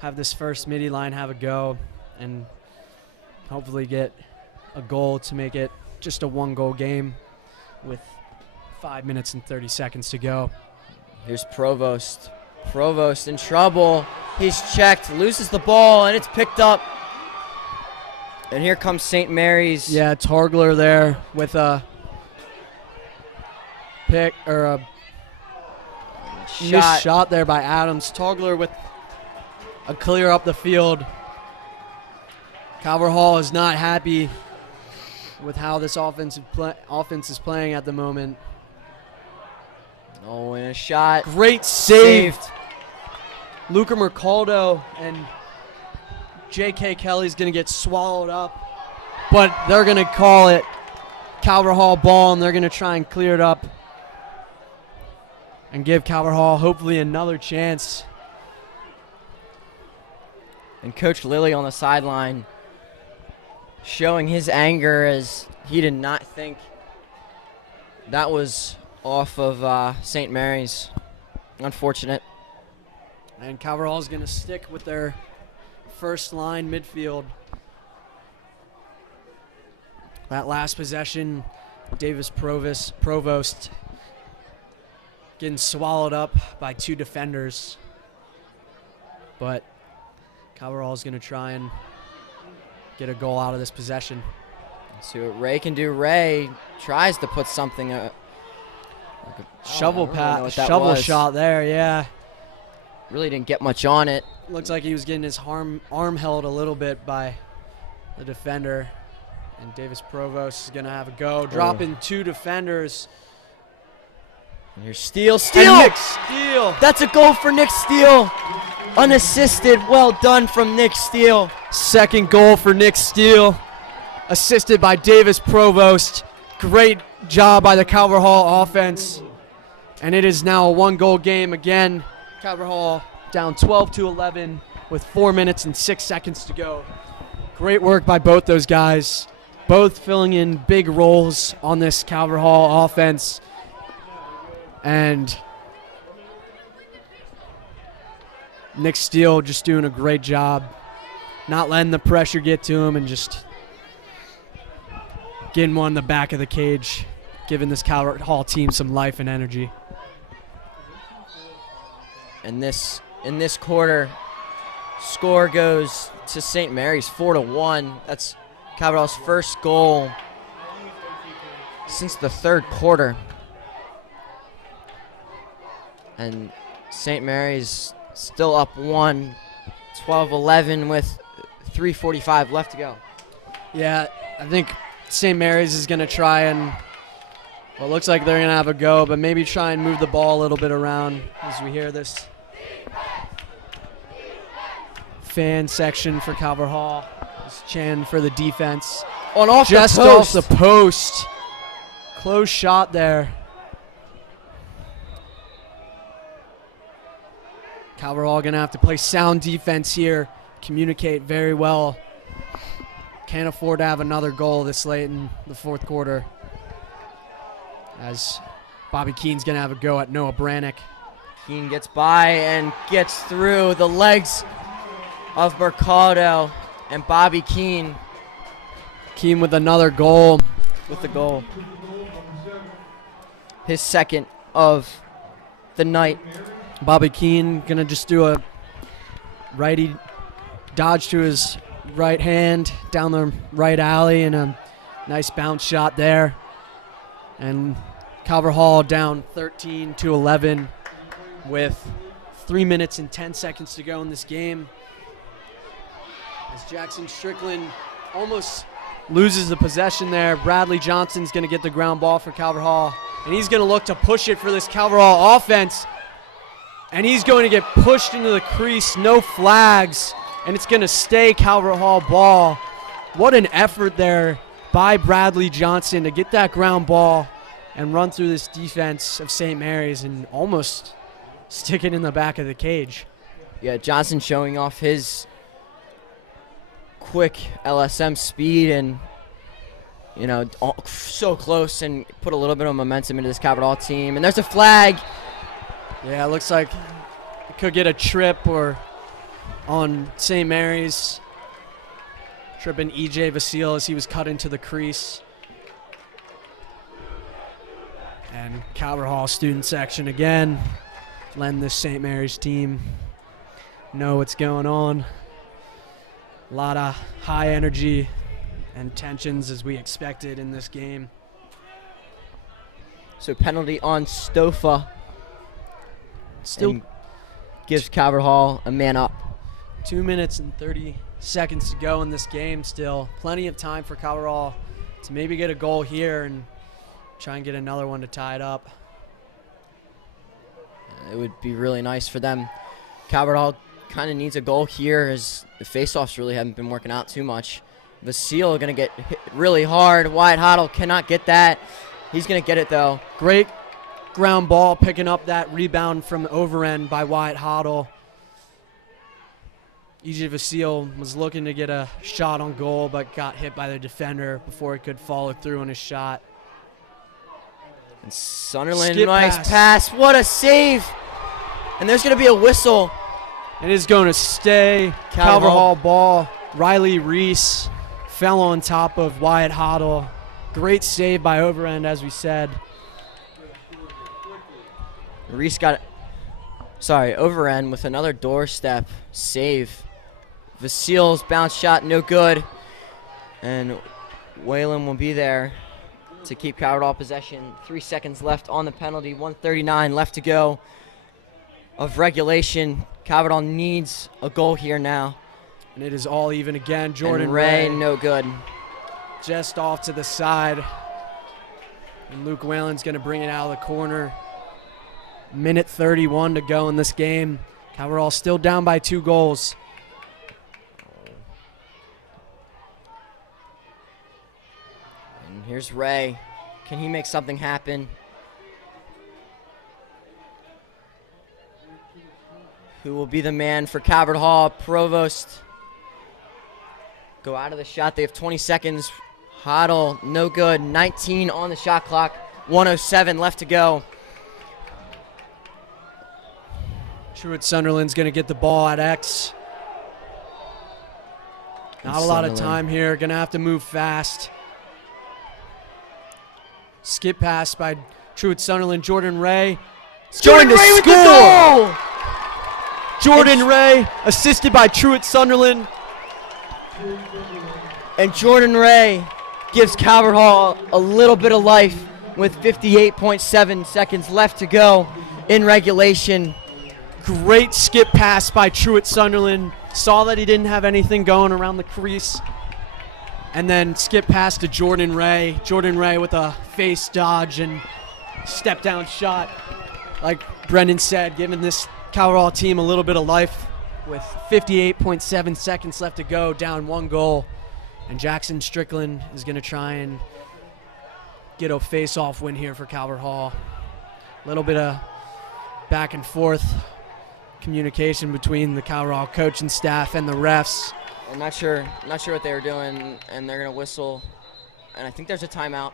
have this first midi line have a go and hopefully get a goal to make it just a 1-goal game with 5 minutes and 30 seconds to go. Here's Provost. Provost in trouble. He's checked, loses the ball, and it's picked up. And here comes St. Mary's. Yeah, Torgler there with a pick or a missed shot there by Adams. Torgler with a clear up the field. Calvert Hall is not happy with how this offense is playing at the moment. Oh, and a shot. Great save. Luca Mercaldo and J.K. Kelly's going to get swallowed up, but they're going to call it Calvert Hall ball, and they're going to try and clear it up and give Calvert Hall hopefully another chance. And Coach Lilly on the sideline showing his anger as he did not think that was off of St. Mary's. Unfortunate. And Calvert Hall is going to stick with their first line midfield. That last possession, Davis Provost getting swallowed up by 2 defenders. But Calvert Hall is going to try and get a goal out of this possession. Let's see what Ray can do. Ray tries to put something Shovel was. shot there, yeah. Really didn't get much on it. Looks like he was getting his arm held a little bit by the defender. And Davis Provost is going to have a go. Dropping 2 defenders. And here's Steele. And Nick Steele. That's a goal for Nick Steele. Unassisted. Well done from Nick Steele. Second goal for Nick Steele. Assisted by Davis Provost. Great job by the Calvert Hall offense. And it is now a 1-goal game again. Calvert Hall down 12-11 with 4 minutes and 6 seconds to go. Great work by both those guys. Both filling in big roles on this Calvert Hall offense. And Nick Steele just doing a great job. Not letting the pressure get to him and just getting one in the back of the cage. Giving this Calvert Hall team some life and energy. And in this quarter, score goes to St. Mary's 4-1. That's Calvert Hall's first goal since the third quarter. And St. Mary's still up 1, 12-11 with 3:45 left to go. Yeah, I think St. Mary's is going to try and, well, it looks like they're going to have a go, but maybe try and move the ball a little bit around as we hear this fan section for Calvert Hall. Just chanting for the defense. Just off the post. Close shot there. Calvert Hall going to have to play sound defense here. Communicate very well. Can't afford to have another goal this late in the fourth quarter. As Bobby Keene's going to have a go at Noah Brannick. Keene gets by and gets through the legs of Mercado and Bobby Keene. Keene with another goal. With the goal. His second of the night. Bobby Keene going to just do a righty dodge to his right hand down the right alley and a nice bounce shot there. And Calvert Hall down 13-11 with 3 minutes and 10 seconds to go in this game. As Jackson Strickland almost loses the possession there. Bradley Johnson's going to get the ground ball for Calvert Hall. And he's going to look to push it for this Calvert Hall offense. And he's going to get pushed into the crease, no flags. And it's going to stay Calvert Hall ball. What an effort there by Bradley Johnson to get that ground ball and run through this defense of St. Mary's and almost stick it in the back of the cage. Yeah, Johnson showing off his quick LSM speed and, you know, so close and put a little bit of momentum into this Calvert Hall team. And there's a flag. Yeah, it looks like it could get a trip or on St. Mary's. Tripping E.J. Vasile as he was cut into the crease. And Calvert Hall student section again. Letting this St. Mary's team know what's going on. A lot of high energy and tensions as we expected in this game. So penalty on Stofa. Still and gives Calvert Hall a man up. 2 minutes and 30 seconds to go in this game still. Plenty of time for Calvert Hall to maybe get a goal here and try and get another one to tie it up. It would be really nice for them. Calvert Hall kind of needs a goal here as the faceoffs really haven't been working out too much. Vasile going to get hit really hard. Wyatt Hoddle cannot get that. He's going to get it, though. Great ground ball, picking up that rebound from over end by Wyatt Hoddle. E.J. Vasile was looking to get a shot on goal, but got hit by the defender before he could follow through on his shot. And Sunderland, Skip nice pass. What a save. And there's going to be a whistle It is going to stay. Calvert Hall ball. Riley Reese fell on top of Wyatt Hoddle. Great save by Overend, as we said. Reese got, Overend with another doorstep save. Vasile's bounce shot, no good. And Whalen will be there to keep Calvert Hall possession. 3 seconds left on the penalty, 1:39 left to go of regulation. Calvert Hall needs a goal here now. And it is all even again. Jordan and Ray, Ray, no good. just off to the side. And Luke Whalen's going to bring it out of the corner. Minute 31 to go in this game. Calvert Hall still down by 2 goals. And here's Ray. Can he make something happen? Who will be the man for Calvert Hall? Provost. Go out of the shot. They have 20 seconds. Hoddle, no good. 19 on the shot clock. 1:07 left to go. Truett Sunderland's going to get the ball at X. Not a lot of time here. Going to have to move fast. Skip pass by Truett Sunderland. Jordan Ray. Jordan Ray with the goal! Jordan Ray, assisted by Truett Sunderland. And Jordan Ray gives Calvert Hall a little bit of life with 58.7 seconds left to go in regulation. Great skip pass by Truett Sunderland. Saw that he didn't have anything going around the crease. And then skip pass to Jordan Ray. Jordan Ray with a face dodge and step down shot. Like Brendan said, giving this Calvert Hall team a little bit of life with 58.7 seconds left to go, down 1 goal. And Jackson Strickland is going to try and get a face-off win here for Calvert Hall. A little bit of back and forth communication between the Calvert Hall coaching staff and the refs. I'm not sure what they were doing, and they're going to whistle. And I think there's a timeout.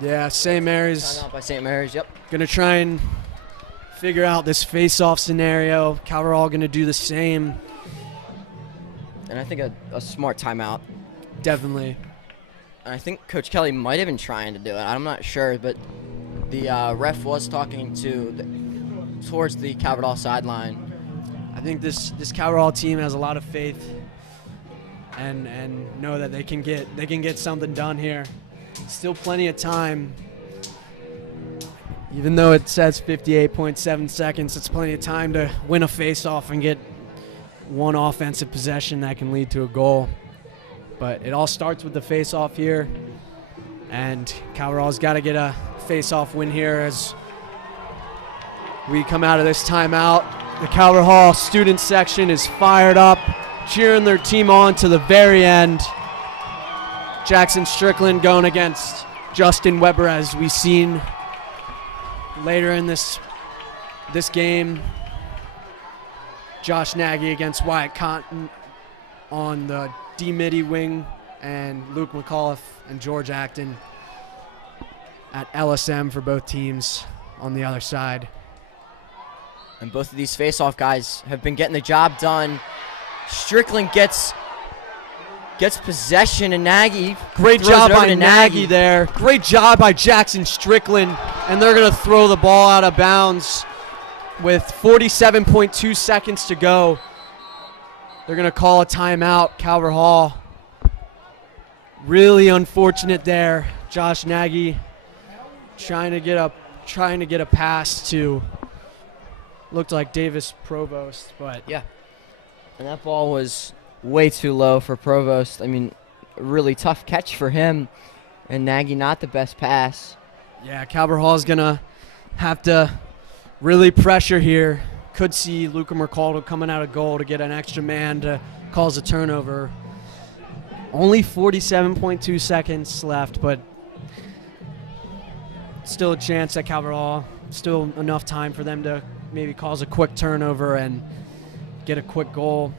Yeah, St. Mary's. Timeout by St. Mary's, yep. Going to try and figure out this face-off scenario. Calvert Hall going to do the same. And I think a smart timeout. Definitely. And I think Coach Kelly might have been trying to do it. I'm not sure, but the ref was talking towards the Calvert Hall sideline. I think this Calvert Hall team has a lot of faith and know that they can get something done here. Still plenty of time. Even though it says 58.7 seconds, it's plenty of time to win a face-off and get one offensive possession that can lead to a goal. But it all starts with the face-off here, and Calvert Hall's got to get a face-off win here as we come out of this timeout. The Calvert Hall student section is fired up, cheering their team on to the very end. Jackson Strickland going against Justin Weber, as we've seen later in this game. Josh Nagy against Wyatt Cotton on the D-Midi wing, and Luke McAuliffe and George Acton at LSM for both teams on the other side. And both of these face-off guys have been getting the job done. Strickland gets possession, and Nagy Great job by Nagy there. Great job by Jackson Strickland, and they're going to throw the ball out of bounds with 47.2 seconds to go. They're going to call a timeout. Calvert Hall. Really unfortunate there. Josh Nagy trying to get a pass to looked like Davis Provost, but yeah. And that ball was way too low for Provost. I mean, a really tough catch for him, and Nagy not the best pass. Yeah, Calvert Hall is going to have to really pressure here. Could see Luca Mercaldo coming out of goal to get an extra man to cause a turnover. Only 47.2 seconds left, but still a chance at Calvert Hall. Still enough time for them to maybe cause a quick turnover and get a quick goal.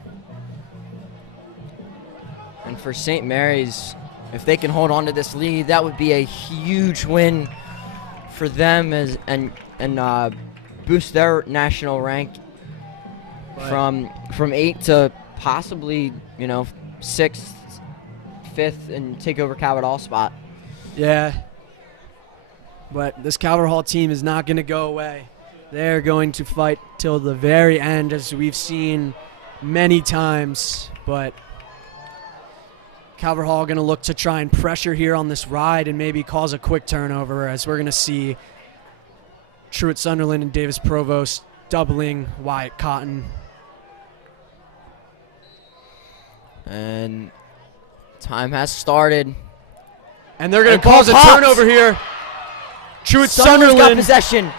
And for St. Mary's, if they can hold on to this lead, that would be a huge win for them and boost their national from 8 to possibly, 6th, 5th, and take over Calvert Hall spot. Yeah. But this Calvert Hall team is not going to go away. They're going to fight till the very end, as we've seen many times. But Calvert Hall going to look to try and pressure here on this ride and maybe cause a quick turnover, as we're going to see Truett Sunderland and Davis Provost doubling Wyatt Cotton. And time has started. And they're going And to cause a ball popped. turnover here. Truett Sunderland's got Sunderland. possession.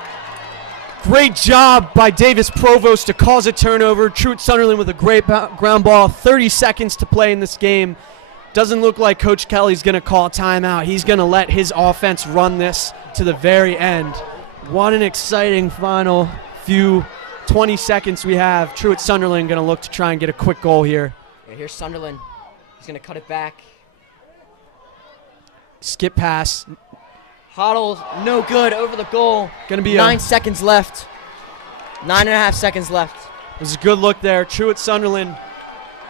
Great job by Davis Provost to cause a turnover. Truett Sunderland with a great ground ball. 30 seconds to play in this game. Doesn't look like Coach Kelly's going to call a timeout. He's going to let his offense run this to the very end. What an exciting final few 20 seconds we have. Truett Sunderland going to look to try and get a quick goal here. Yeah, here's Sunderland. He's going to cut it back. Skip pass. Hoddle, no good, over the goal. Going to be 9 seconds left. 9.5 seconds left. It was a good look there. Truett Sunderland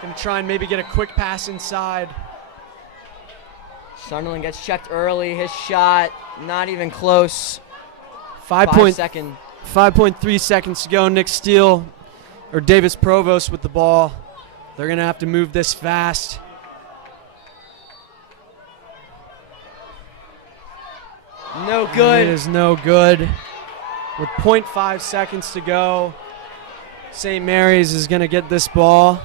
going to try and maybe get a quick pass inside. Sunderland gets checked early. His shot, not even close. 5 seconds. 5.3 seconds to go. Nick Steele or Davis Provost with the ball. They're going to have to move this fast. No And good. it is no good. With 0.5 seconds to go, St. Mary's is going to get this ball,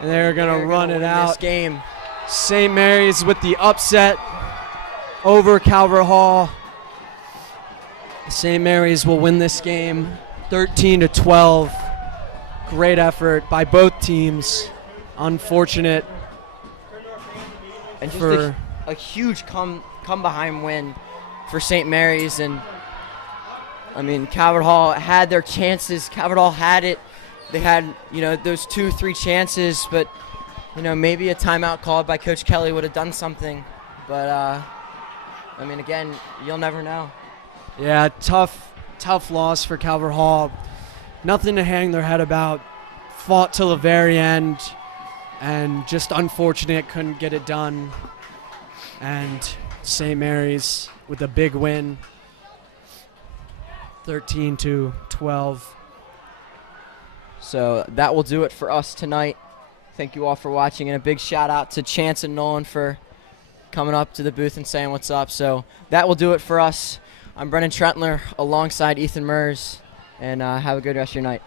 and they're going to run it This out. game. St. Mary's with the upset over Calvert Hall. St. Mary's will win this game 13-12. Great effort by both teams. Unfortunate And just for a huge come behind win for St. Mary's. And I mean, Calvert Hall had their chances. Calvert Hall had it. They had, those 2-3 chances, but maybe a timeout called by Coach Kelly would have done something. But I mean, again, you'll never know. Yeah, tough loss for Calvert Hall. Nothing to hang their head about. Fought till the very end, and just unfortunate couldn't get it done. And St. Mary's with a big win, 13-12. So that will do it for us tonight. Thank you all for watching, and a big shout out to Chance and Nolan for coming up to the booth and saying what's up. So that will do it for us. I'm Brennan Trentler alongside Ethan Mers, and have a good rest of your night.